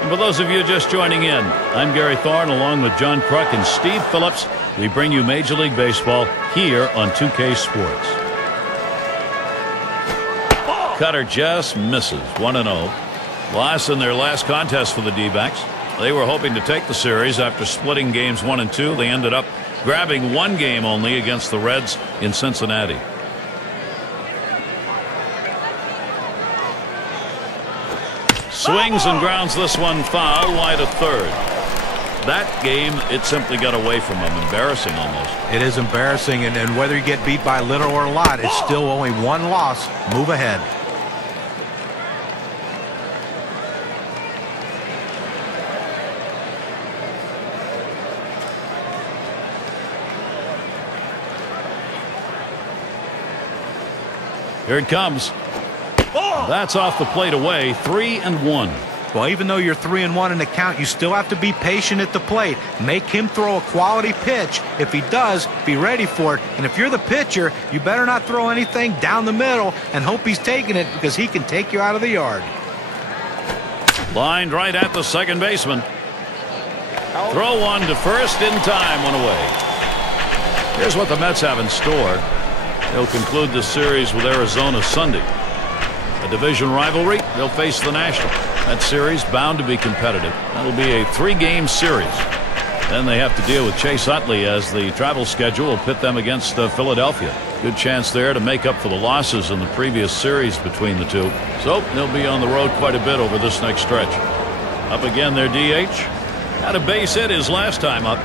And for those of you just joining in, I'm Gary Thorne along with John Kruk and Steve Phillips. We bring you Major League Baseball here on 2K Sports. Cutter just misses. 1-0. Loss in their last contest for the D-backs. They were hoping to take the series after splitting games 1 and 2. They ended up grabbing 1 game only against the Reds in Cincinnati. Swings and grounds this one foul wide of third. That game, it simply got away from him. Embarrassing almost. It is embarrassing, and whether you get beat by little or a lot, it's still only 1 loss. Move ahead. Here it comes. That's off the plate away. 3-1. Well, even though you're 3-1 in the count, you still have to be patient at the plate. Make him throw a quality pitch. If he does, be ready for it. And if you're the pitcher, you better not throw anything down the middle and hope he's taking it, because he can take you out of the yard. Lined right at the second baseman. Throw one to first in time, one away. Here's what the Mets have in store. They'll conclude the series with Arizona Sunday. A division rivalry, they'll face the National. That series bound to be competitive. That'll be a 3-game series. Then they have to deal with Chase Utley as the travel schedule will pit them against Philadelphia. Good chance there to make up for the losses in the previous series between the two. So they'll be on the road quite a bit over this next stretch. Up again their DH. Had a base hit his last time up.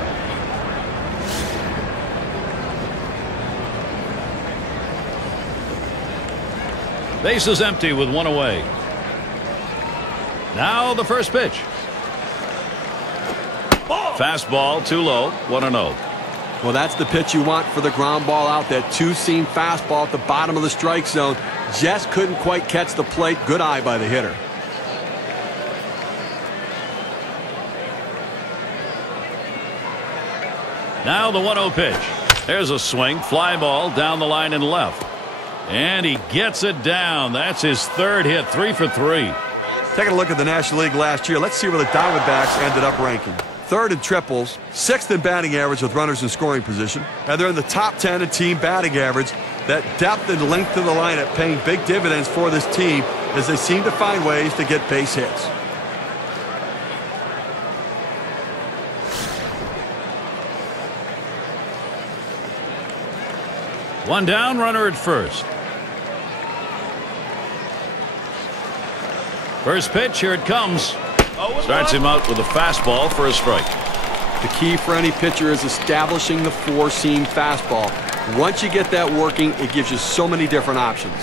Base is empty with one away. Now the first pitch. Fastball too low. 1-0. Well, that's the pitch you want for the ground ball out. That two-seam fastball at the bottom of the strike zone. Just couldn't quite catch the plate. Good eye by the hitter. Now the 1-0 pitch. There's a swing. Fly ball down the line and left. And he gets it down. That's his third hit. 3 for 3. Taking a look at the National League last year, let's see where the Diamondbacks ended up ranking. 3rd in triples, 6th in batting average with runners in scoring position, and they're in the top 10 in team batting average. That depth and length of the lineup paying big dividends for this team as they seem to find ways to get base hits. One down, runner at first. First pitch, here it comes. Starts him out with a fastball for a strike. The key for any pitcher is establishing the 4-seam fastball. Once you get that working, it gives you so many different options.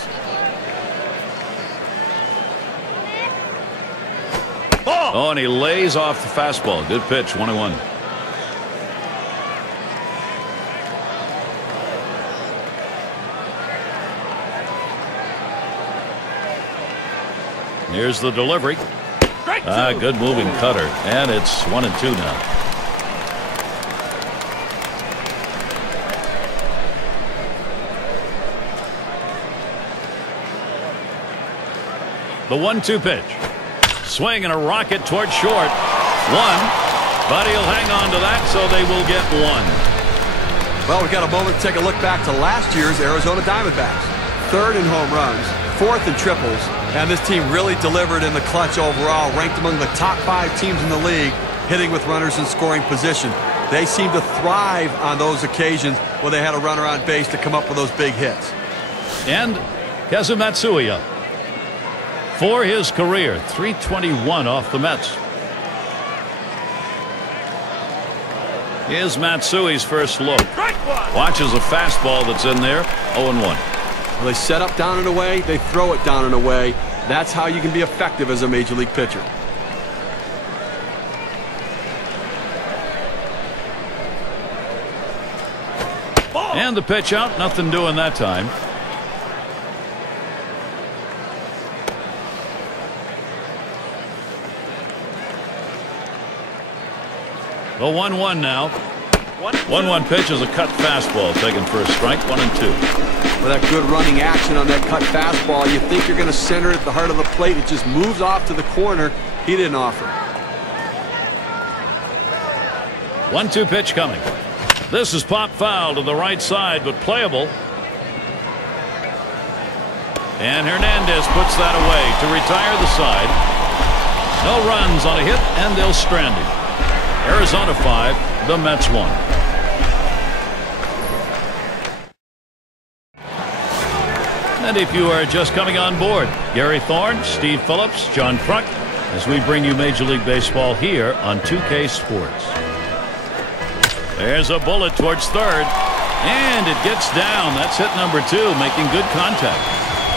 Oh, and he lays off the fastball. Good pitch, 1-1. Here's the delivery. Good moving cutter. And it's 1-2 now. The 1-2 pitch. Swing and a rocket toward short. 1. But he'll hang on to that, so they will get 1. Well, we've got a moment to take a look back to last year's Arizona Diamondbacks. 3rd in home runs, 4th in triples, and this team really delivered in the clutch overall, ranked among the top 5 teams in the league, hitting with runners in scoring position. They seem to thrive on those occasions where they had a runner on base to come up with those big hits. And Matsuya for his career, 321 off the Mets. Here's Matsui's first look. Watches a fastball that's in there. 0-1. Well, they set up down and away. They throw it down and away. That's how you can be effective as a major league pitcher. And the pitch out. Nothing doing that time. The 1-1 now. 1-1 pitch is a cut fastball taken for a strike. 1-2. With that good running action on that cut fastball, you think you're going to center it at the heart of the plate. It just moves off to the corner. He didn't offer. 1-2 pitch coming. This is pop foul to the right side, but playable. And Hernandez puts that away to retire the side. No runs on a hit, and they'll strand him. Arizona 5, the Mets 1. And if you are just coming on board, Gary Thorne, Steve Phillips, John Kruk, as we bring you Major League Baseball here on 2K Sports. There's a bullet towards third, and it gets down. That's hit number 2, making good contact.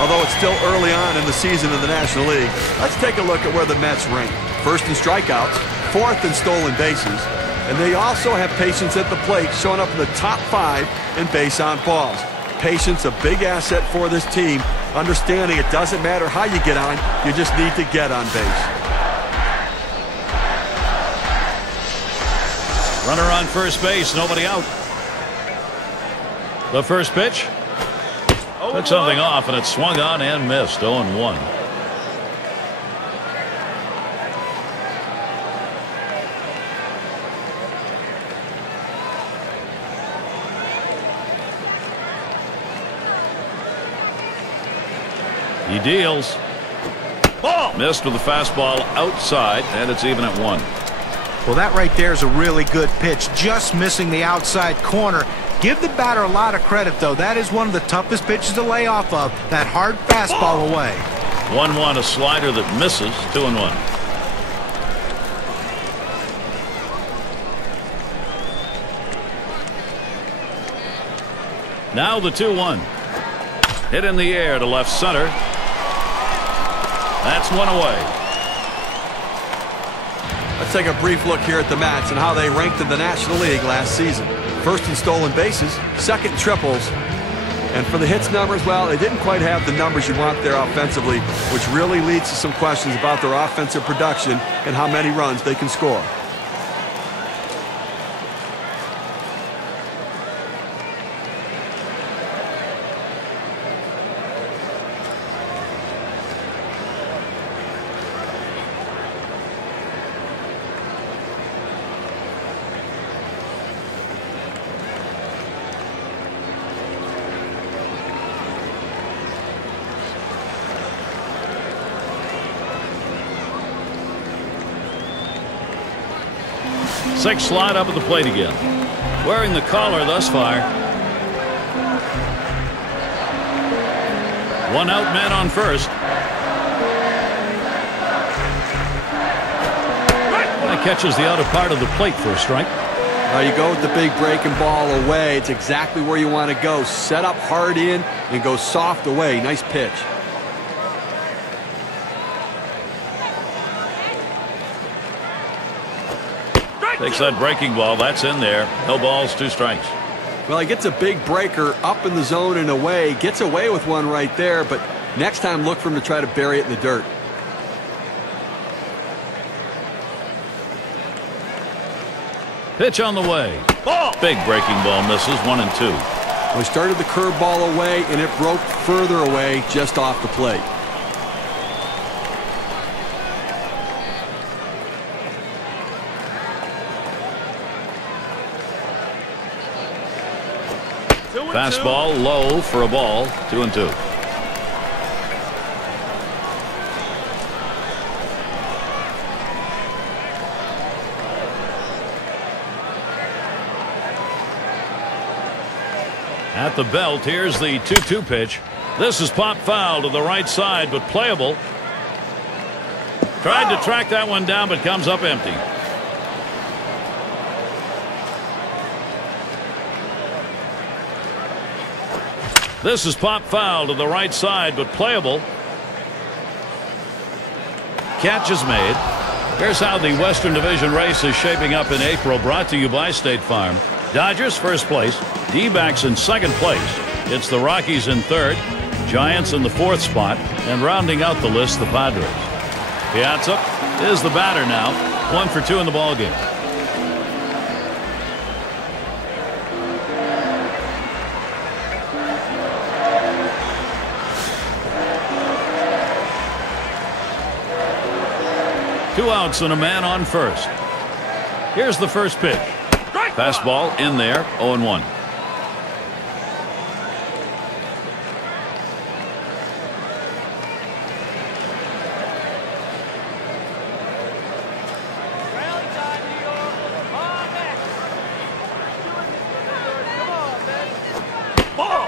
Although it's still early on in the season in the National League, let's take a look at where the Mets rank. 1st in strikeouts, 4th in stolen bases, and they also have patience at the plate, showing up in the top 5 in base on balls. Patience, a big asset for this team, understanding it doesn't matter how you get on, you just need to get on base. Runner on first base, nobody out. The first pitch took something off, and it swung on and missed. 0-1. He deals. Ball. Missed with the fastball outside, and it's even at 1. Well, that right there is a really good pitch, just missing the outside corner. Give the batter a lot of credit, though. That is one of the toughest pitches to lay off of. That hard fastball away. 1-1, a slider that misses. 2-1. Now the 2-1. Hit in the air to left center. That's one away. Let's take a brief look here at the Mets and how they ranked in the National League last season. First in stolen bases, second in triples. And for the hits numbers, well, they didn't quite have the numbers you want there offensively, which really leads to some questions about their offensive production and how many runs they can score. Six slide up at the plate again. Wearing the collar thus far. One out, man on first. That catches the outer part of the plate for a strike. You go with the big breaking ball away. It's exactly where you want to go. Set up hard in and go soft away. Nice pitch. Takes that breaking ball. That's in there. No balls, 2 strikes. Well, he gets a big breaker up in the zone and away. Gets away with one right there, but next time look for him to try to bury it in the dirt. Pitch on the way. Ball. Big breaking ball misses. 1-2. Well, he started the curveball away, and it broke further away just off the plate. Fastball low for a ball. 2-2. At the belt, here's the 2-2 pitch. This is pop foul to the right side, but playable. Tried to track that one down, but comes up empty. This is pop foul to the right side, but playable. Catch is made. Here's how the Western Division race is shaping up in April, brought to you by State Farm. Dodgers first place, D-backs in second place. It's the Rockies in third, Giants in the fourth spot, and rounding out the list, the Padres. Piazza is the batter now, 1 for 2 in the ballgame. Two outs and a man on first. Here's the first pitch. Fastball in there, 0-1.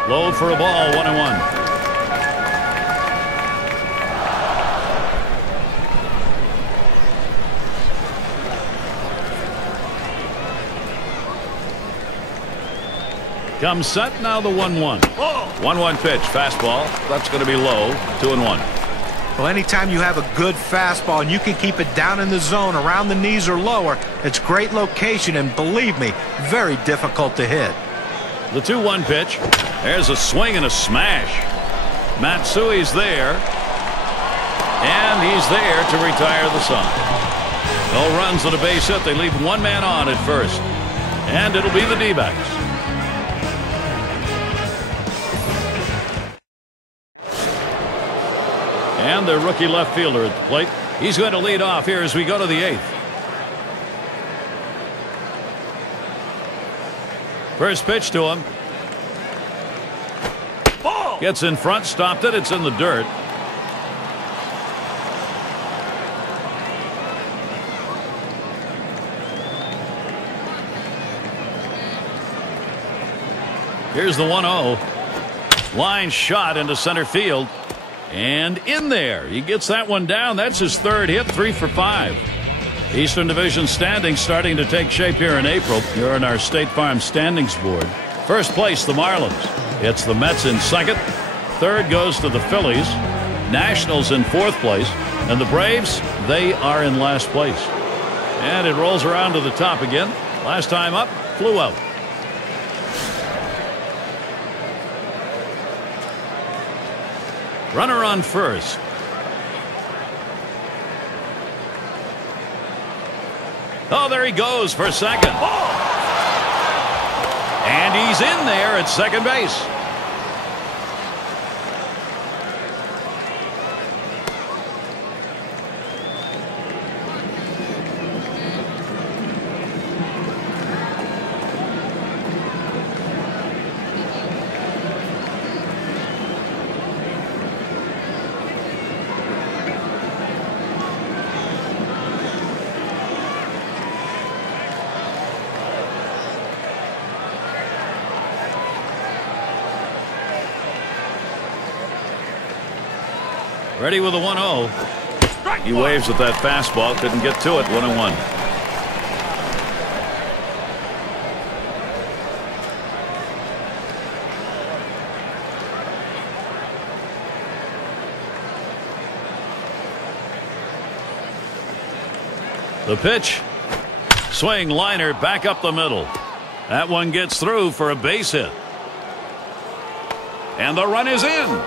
Low for a ball, 1-1. Comes set, now the 1-1. 1-1 pitch, fastball. That's going to be low, 2-1. Well, anytime you have a good fastball and you can keep it down in the zone around the knees or lower, it's great location, and believe me, very difficult to hit. The 2-1 pitch. There's a swing and a smash. Matsui's there. And he's there to retire the side. No runs on a base hit. They leave one man on at first. And it'll be the D-backs. And their rookie left fielder at the plate. He's going to lead off here as we go to the 8th. First pitch to him. Ball. Gets in front, stopped it. It's in the dirt. Here's the 1-0. Line shot into center field. And in there. He gets that one down. That's his third hit, 3 for 5. Eastern Division standings starting to take shape here in April. You're in our State Farm standings board. First place, the Marlins. It's the Mets in second. Third goes to the Phillies. Nationals in fourth place. And the Braves, they are in last place. And it rolls around to the top again. Last time up, flew out. Runner on first. Oh, there he goes for second. And he's in there at second base. Ready with a 1-0. He waves at that fastball. Couldn't get to it. 1-1. The pitch. Swing liner back up the middle. That one gets through for a base hit. And the run is in.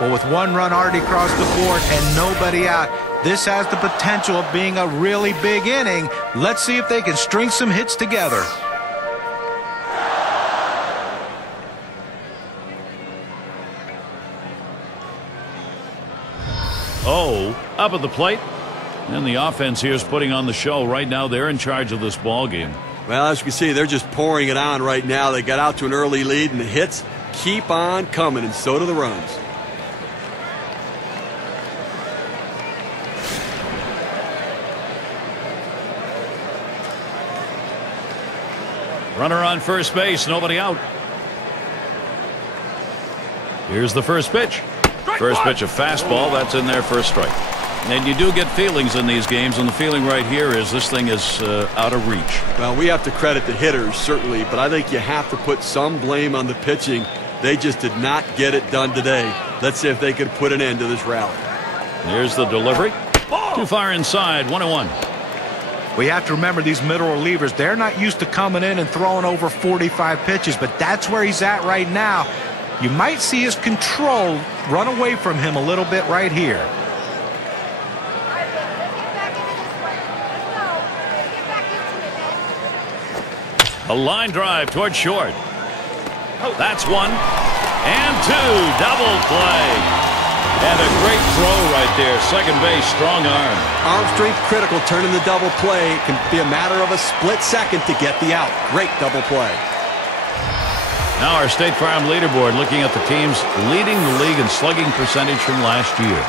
Well, with one run already across the board and nobody out, this has the potential of being a really big inning. Let's see if they can string some hits together. Oh, up at the plate. And the offense here is putting on the show. Right now, they're in charge of this ball game. Well, as you can see, they're just pouring it on right now. They got out to an early lead, and the hits keep on coming, and so do the runs. Runner on first base, nobody out. Here's the first pitch. First pitch, a fastball. That's in there for a strike. And you do get feelings in these games, and the feeling right here is this thing is out of reach. Well, we have to credit the hitters, certainly, but I think you have to put some blame on the pitching. They just did not get it done today. Let's see if they could put an end to this rally. Here's the delivery. Too far inside, 1-1. We have to remember these middle relievers, they're not used to coming in and throwing over 45 pitches, but that's where he's at right now. You might see his control run away from him a little bit right here. A line drive toward short. That's 1 and 2. Double play. And a great throw right there. Second base, strong arm. Arm strength critical, turning the double play. It can be a matter of a split second to get the out. Great double play. Now our State Farm leaderboard, looking at the teams leading the league in slugging percentage from last year.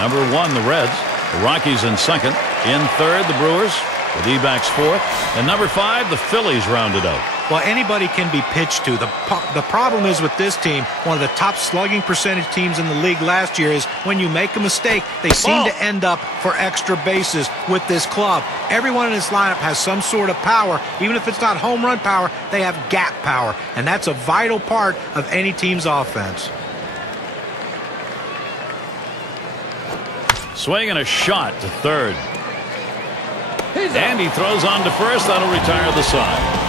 Number 1, the Reds. The Rockies in second. In third, the Brewers. The D-backs fourth. And number 5, the Phillies rounded out. Well, anybody can be pitched to. The problem is with this team, one of the top slugging percentage teams in the league last year is when you make a mistake, they seem to end up for extra bases with this club. Everyone in this lineup has some sort of power. Even if it's not home run power, they have gap power. And that's a vital part of any team's offense. Swing and a shot to third. And he throws on to first. That'll retire the side.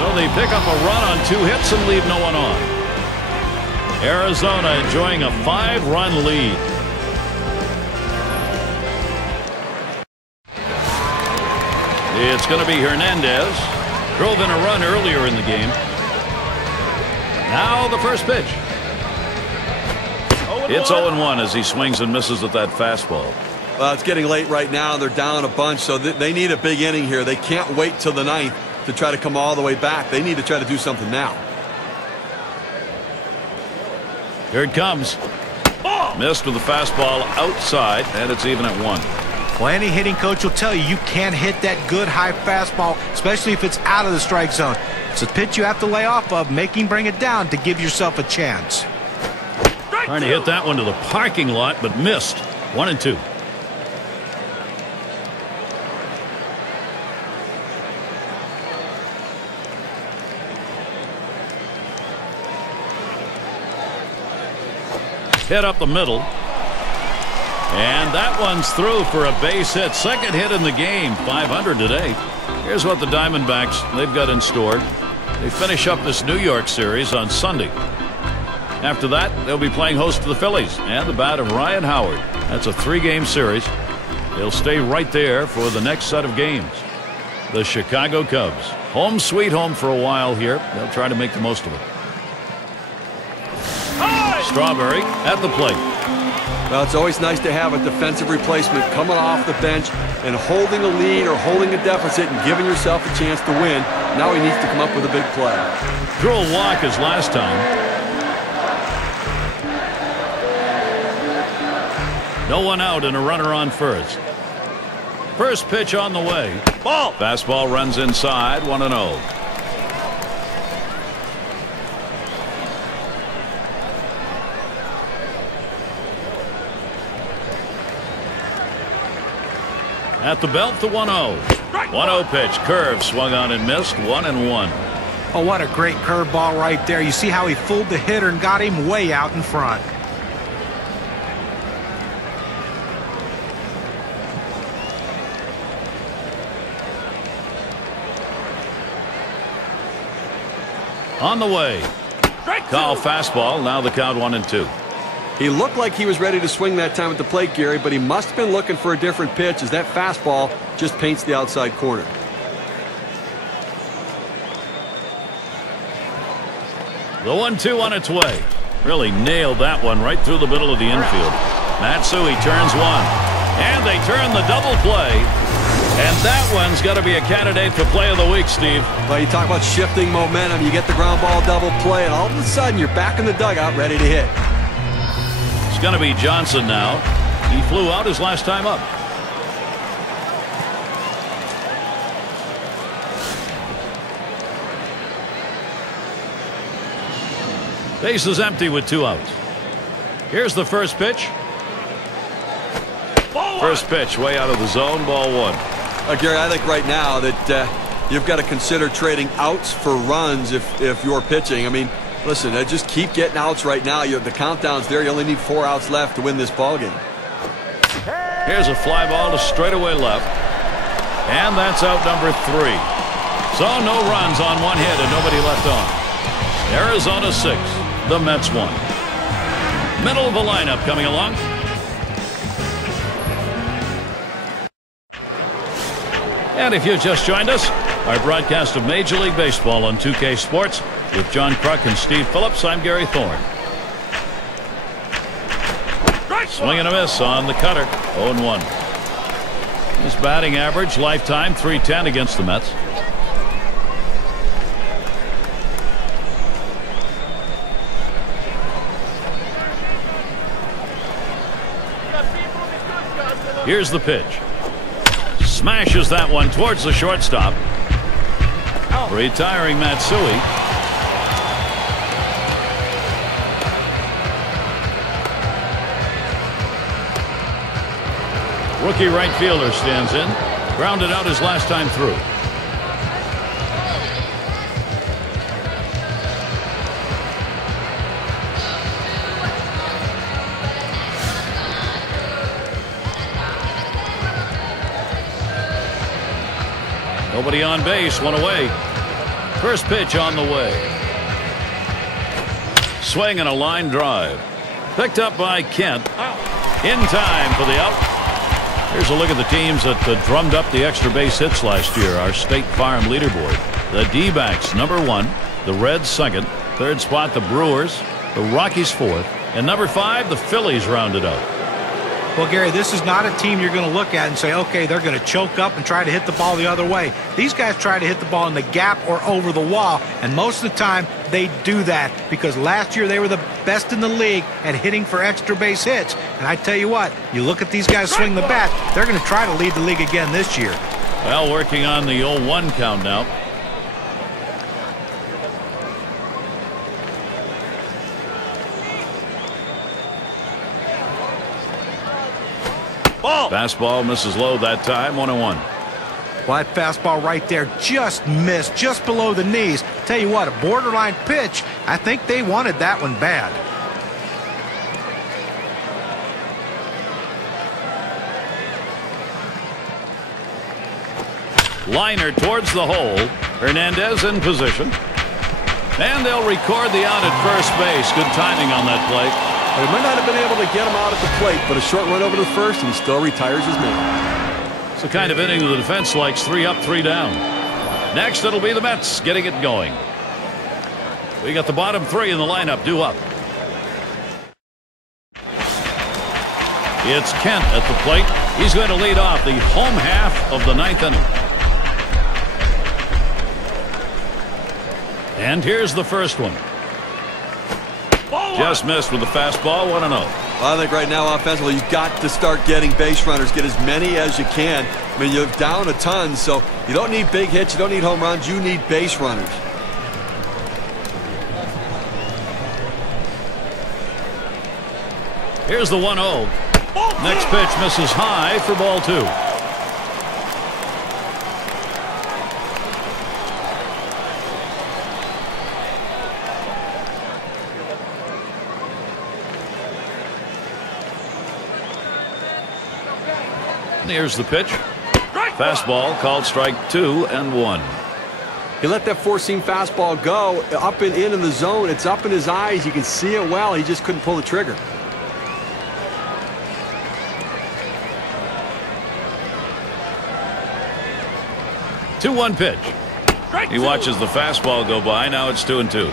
So they pick up a run on 2 hits and leave no one on. Arizona enjoying a 5-run lead. It's going to be Hernandez. Drove in a run earlier in the game. Now the first pitch. It's 0-1 as he swings and misses at that fastball. Well, it's getting late right now. They're down a bunch, so they need a big inning here. They can't wait till the ninth to try to come all the way back. They need to try to do something now. Here it comes. Missed with the fastball outside, and it's even at 1. Well, any hitting coach will tell you you can't hit that good high fastball, especially if it's out of the strike zone. It's a pitch you have to lay off of, make him bring it down to give yourself a chance. Trying to hit that one to the parking lot, but missed. 1-2. Hit up the middle. And that one's through for a base hit. Second hit in the game. 500 today. Here's what the Diamondbacks, they've got in store. They finish up this New York series on Sunday. After that, they'll be playing host to the Phillies and the bat of Ryan Howard. That's a 3-game series. They'll stay right there for the next set of games. The Chicago Cubs. Home sweet home for a while here. They'll try to make the most of it. Strawberry at the plate. Well, it's always nice to have a defensive replacement coming off the bench and holding a lead or holding a deficit and giving yourself a chance to win. Now he needs to come up with a big play. Drew a walk his last time. No one out and a runner on first. First pitch on the way. Ball. Fastball runs inside. 1-0. At the belt, the 1-0. 1-0 pitch. Curve swung on and missed. 1-1. Oh, what a great curveball right there. You see how he fooled the hitter and got him way out in front. On the way. Call fastball. Now the count 1-2. He looked like he was ready to swing that time at the plate, Gary, but he must have been looking for a different pitch as that fastball just paints the outside corner. The 1-2 on its way. Really nailed that one right through the middle of the infield. Matsui turns one. And they turn the double play. And that one's got to be a candidate for play of the week, Steve. Well, you talk about shifting momentum. You get the ground ball double play, and all of a sudden you're back in the dugout ready to hit. It's going to be Johnson now. He flew out his last time up. Base is empty with 2 outs. Here's the first pitch. First pitch way out of the zone. Ball 1. Gary, I think right now that you've got to consider trading outs for runs if you're pitching. I mean, listen, just keep getting outs right now. The countdown's there. You only need 4 outs left to win this ball game. Here's a fly ball to straightaway left. And that's out number 3. So no runs on 1 hit and nobody left on. Arizona 6. The Mets 1. Middle of the lineup coming along. And if you've just joined us, our broadcast of Major League Baseball on 2K Sports with John Kruk and Steve Phillips. I'm Gary Thorne. Swing and a miss on the cutter. 0-1. His batting average lifetime .310 against the Mets. Here's the pitch. Smashes that one towards the shortstop. Retiring Matsui. Rookie right fielder stands in. Grounded out his last time through. Nobody on base, 1 away. First pitch on the way. Swing and a line drive. Picked up by Kent. In time for the out. Here's a look at the teams that drummed up the extra base hits last year, our State Farm leaderboard. The D-backs number 1, the Reds second, third spot the Brewers, the Rockies fourth, and number 5 the Phillies rounded out. Well, Gary, this is not a team you're going to look at and say, okay, they're going to choke up and try to hit the ball the other way. These guys try to hit the ball in the gap or over the wall, and most of the time they do that because last year they were the best in the league at hitting for extra base hits. And I tell you what, you look at these guys swing the bat, they're going to try to lead the league again this year. Well, working on the 0-1 count now. Fastball misses low that time, 1-1. Well, that fastball right there just missed, just below the knees. Tell you what, a borderline pitch. I think they wanted that one bad. Liner towards the hole. Hernandez in position. And they'll record the out at first base. Good timing on that play. They might not have been able to get him out at the plate, but a short run over to first, and he still retires his man. It's the kind of inning the defense likes. 3 up, 3 down. Next, it'll be the Mets getting it going. We got the bottom 3 in the lineup due up. It's Kent at the plate. He's going to lead off the home half of the 9th inning. And here's the first one. Just missed with the fastball, 1-0. Well, I think right now offensively you've got to start getting base runners, get as many as you can. I mean, you're down a ton, so you don't need big hits, you don't need home runs, you need base runners. Here's the 1-0. Next pitch misses high for ball 2. Here's the pitch. Fastball called strike 2 and 1. He let that four-seam fastball go up and in the zone. It's up in his eyes. You can see it well. He just couldn't pull the trigger. Two-one pitch. He watches the fastball go by. Now it's 2-2.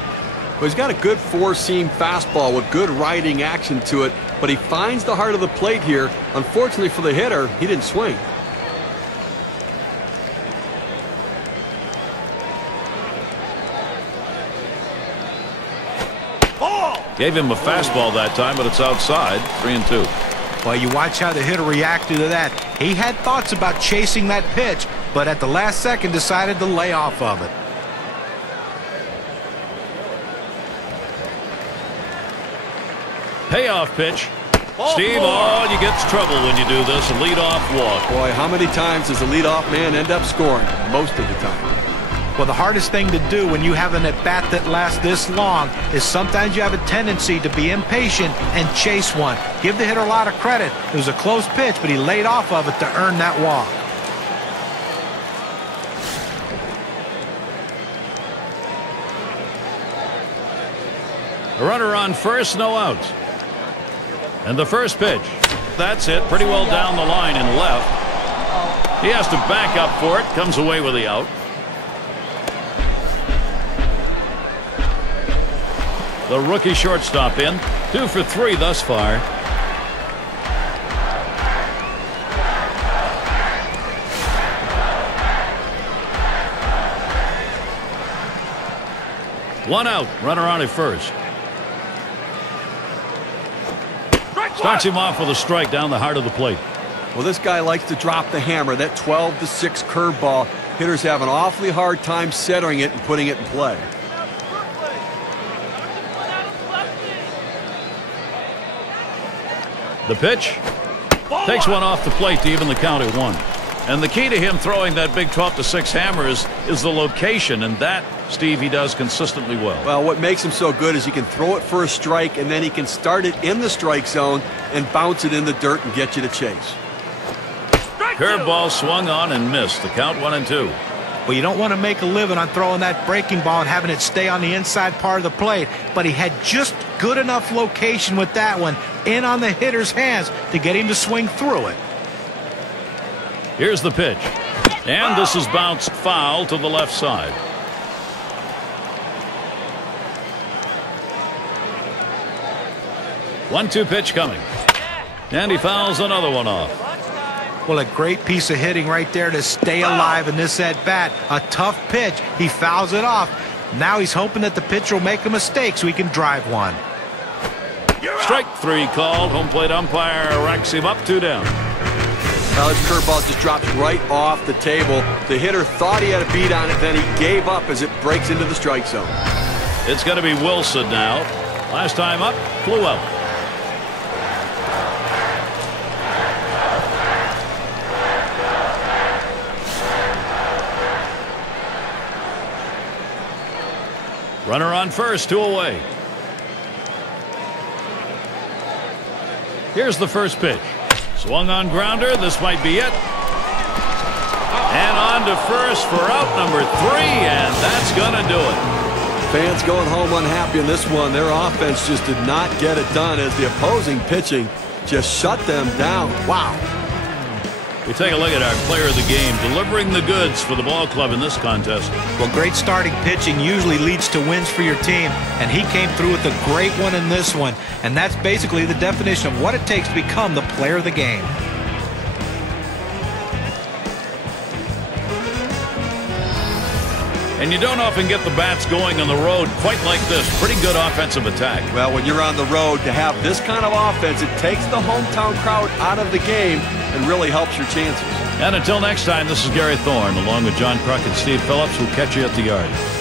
Well, he's got a good four-seam fastball with good riding action to it, but he finds the heart of the plate here. Unfortunately for the hitter, he didn't swing. Gave him a fastball that time, but it's outside. 3-2. Well, you watch how the hitter reacted to that. He had thoughts about chasing that pitch, but at the last second decided to lay off of it. Payoff pitch. Steve, you get trouble when you do this. A leadoff walk. Boy, how many times does the leadoff man end up scoring? Most of the time. Well, the hardest thing to do when you have an at-bat that lasts this long is sometimes you have a tendency to be impatient and chase one. Give the hitter a lot of credit. It was a close pitch, but he laid off of it to earn that walk. A runner on first, no outs. And the first pitch. That's it. Pretty well down the line and left. He has to back up for it. Comes away with the out. The rookie shortstop in. 2 for 3 thus far. One out. Runner on at first. Starts him off with a strike down the heart of the plate. Well, this guy likes to drop the hammer. That 12-6 curveball. Hitters have an awfully hard time centering it and putting it in play. The pitch takes one off the plate to even the count at 1. And the key to him throwing that big 12-6 hammer is the location, and that, Steve, he does consistently well. Well, what makes him so good is he can throw it for a strike, and then he can start it in the strike zone and bounce it in the dirt and get you to chase. Curveball swung on and missed. The count 1-2. Well, you don't want to make a living on throwing that breaking ball and having it stay on the inside part of the plate, but he had just good enough location with that one in on the hitter's hands to get him to swing through it. Here's the pitch. And this is bounced foul to the left side. 1-2 pitch coming. And he fouls another one off. Well, a great piece of hitting right there to stay alive in this at-bat. A tough pitch. He fouls it off. Now he's hoping that the pitcher will make a mistake so he can drive one. Strike 3 called. Home plate umpire racks him up, 2 down. Well, his curveball just drops right off the table. The hitter thought he had a beat on it, then he gave up as it breaks into the strike zone. It's going to be Wilson now. Last time up, flew out. Runner on first, 2 away. Here's the first pitch. Swung on grounder. This might be it. And on to first for out number 3, and that's going to do it. Fans going home unhappy in this one. Their offense just did not get it done as the opposing pitching just shut them down. Wow. We take a look at our player of the game, delivering the goods for the ball club in this contest. Well, great starting pitching usually leads to wins for your team, and he came through with a great one in this one. And that's basically the definition of what it takes to become the player of the game. And you don't often get the bats going on the road quite like this. Pretty good offensive attack. Well, when you're on the road, to have this kind of offense, it takes the hometown crowd out of the game and really helps your chances. And until next time, this is Gary Thorne, along with John Kruk and Steve Phillips. We'll catch you at the yard.